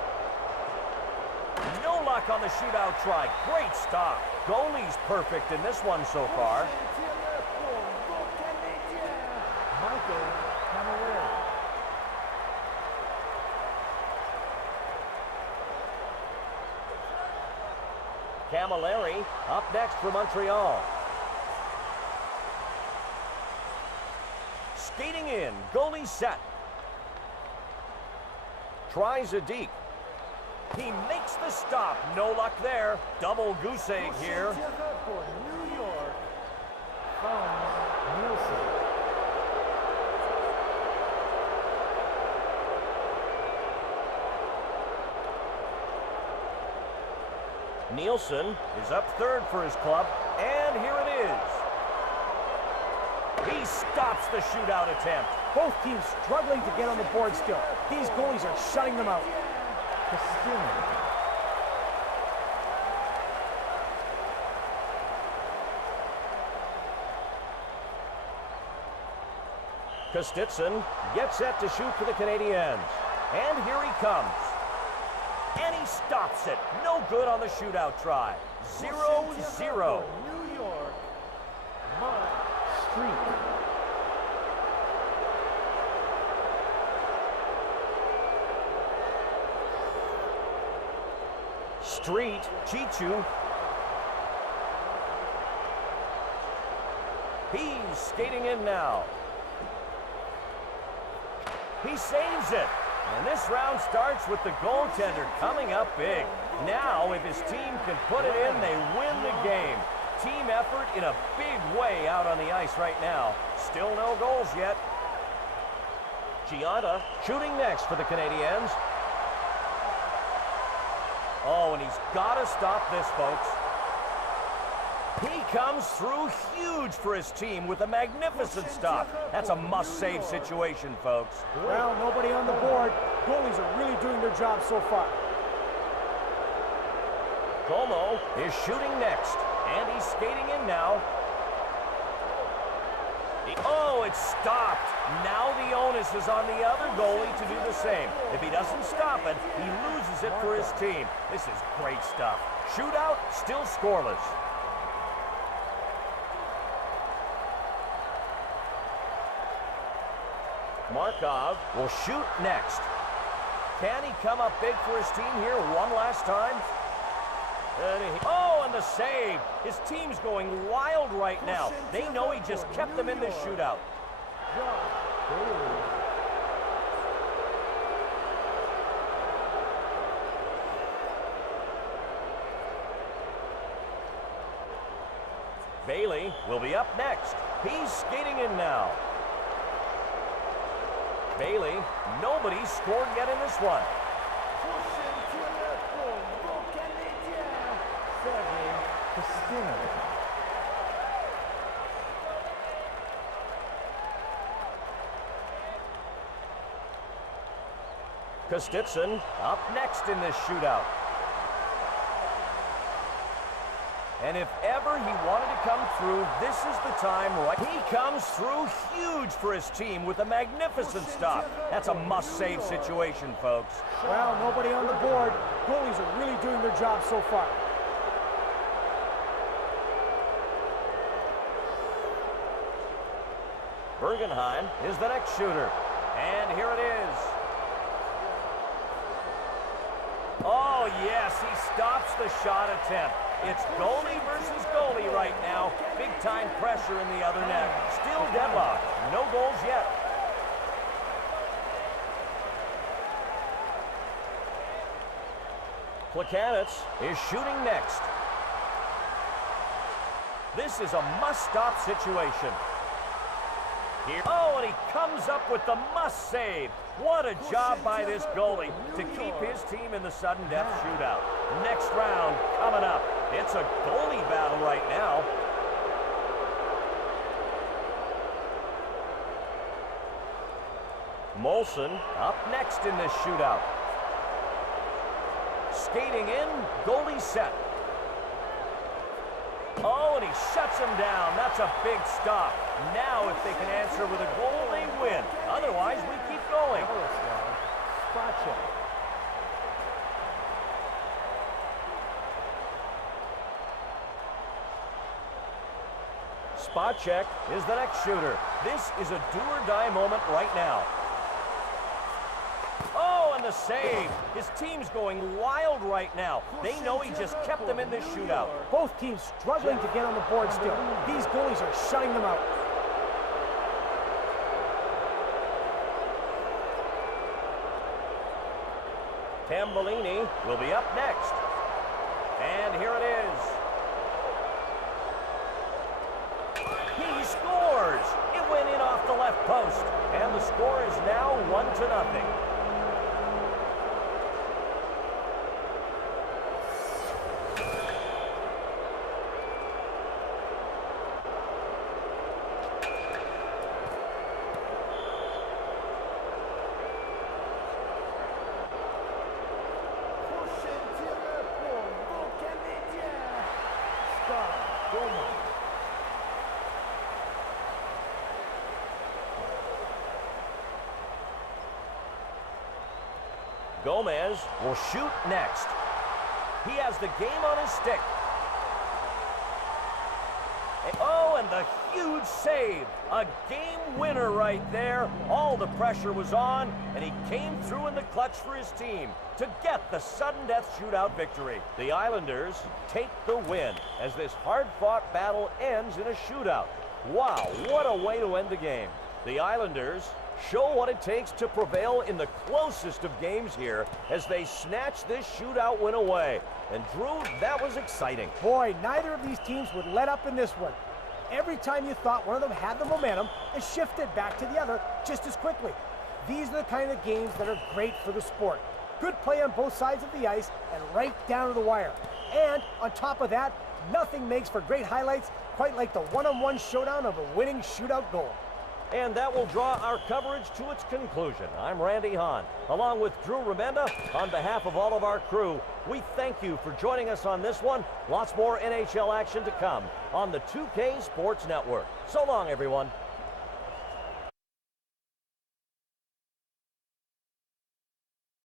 No luck on the shootout try. Great stop. Goalie's perfect in this one so far. Camilleri up next for Montreal. Skating in, goalie set. Tries a deep. He makes the stop. No luck there. Double goose egg here. For New York, Franz Nielsen. Nielsen is up third for his club, and here it is. He stops the shootout attempt. Both teams struggling to get on the board still. These goalies are shutting them out. Kostitsin gets set to shoot for the Canadiens. And here he comes. And he stops it. No good on the shootout try. 0-0. New York, Mark Street. Street, Chichu. He's skating in now. He saves it. And this round starts with the goaltender coming up big. Now, if his team can put it in, they win the game. Team effort in a big way out on the ice right now. Still no goals yet. Gianna shooting next for the Canadiens. Oh, and he's got to stop this, folks. He comes through huge for his team with a magnificent stop. That's a must-save situation, folks. Well, nobody on the board. Goalies are really doing their job so far. Como is shooting next, and he's skating in now. Oh, it's stopped. Now the onus is on the other goalie to do the same. If he doesn't stop it, he loses it for his team. This is great stuff. Shootout, still scoreless. Markov will shoot next. Can he come up big for his team here one last time? And the save. His team's going wild right now. They know he just kept them in this shootout. Bailey will be up next. He's skating in now. Bailey, nobody scored yet in this one. Kostitsin up next in this shootout. And if ever he wanted to come through, this is the time. Right, he comes through huge for his team with a magnificent stop. That's a must-save situation, folks. Well, nobody on the board. Goalies are really doing their job so far. Bergenheim is the next shooter. And here it is. Oh, yes, he stops the shot attempt. It's goalie versus goalie right now. Big-time pressure in the other net. Still deadlocked. No goals yet. Plekanec is shooting next. This is a must-stop situation. Here. Oh, and he comes up with the must-save. What a job by this goalie to keep his team in the sudden death shootout. Next round coming up. It's a goalie battle right now. Molson up next in this shootout. Skating in, goalie set. Oh, and he shuts him down. That's a big stop. Now, if they can answer with a goal, they win. Otherwise, we keep going. Spot check. Spot check is the next shooter. This is a do-or-die moment right now. Oh, and the the save. His team's going wild right now. They know he just kept them in this shootout. Both teams struggling to get on the board still. These goalies are shutting them out. Tambellini will be up next. And here it is. He scores! It went in off the left post. And the score is now 1-0. Gomez will shoot next. He has the game on his stick. Oh, and the huge save. A game winner right there. All the pressure was on, and he came through in the clutch for his team to get the sudden death shootout victory. The Islanders take the win as this hard-fought battle ends in a shootout. Wow, what a way to end the game. The Islanders show what it takes to prevail in the closest of games here as they snatch this shootout win away. And Drew, that was exciting. Boy, neither of these teams would let up in this one. Every time you thought one of them had the momentum, it shifted back to the other just as quickly. These are the kind of games that are great for the sport. Good play on both sides of the ice and right down to the wire. And on top of that, nothing makes for great highlights quite like the one-on-one showdown of a winning shootout goal. And that will draw our coverage to its conclusion. I'm Randy Hahn, along with Drew Remenda. On behalf of all of our crew, we thank you for joining us on this one. Lots more NHL action to come on the 2K Sports Network. So long, everyone.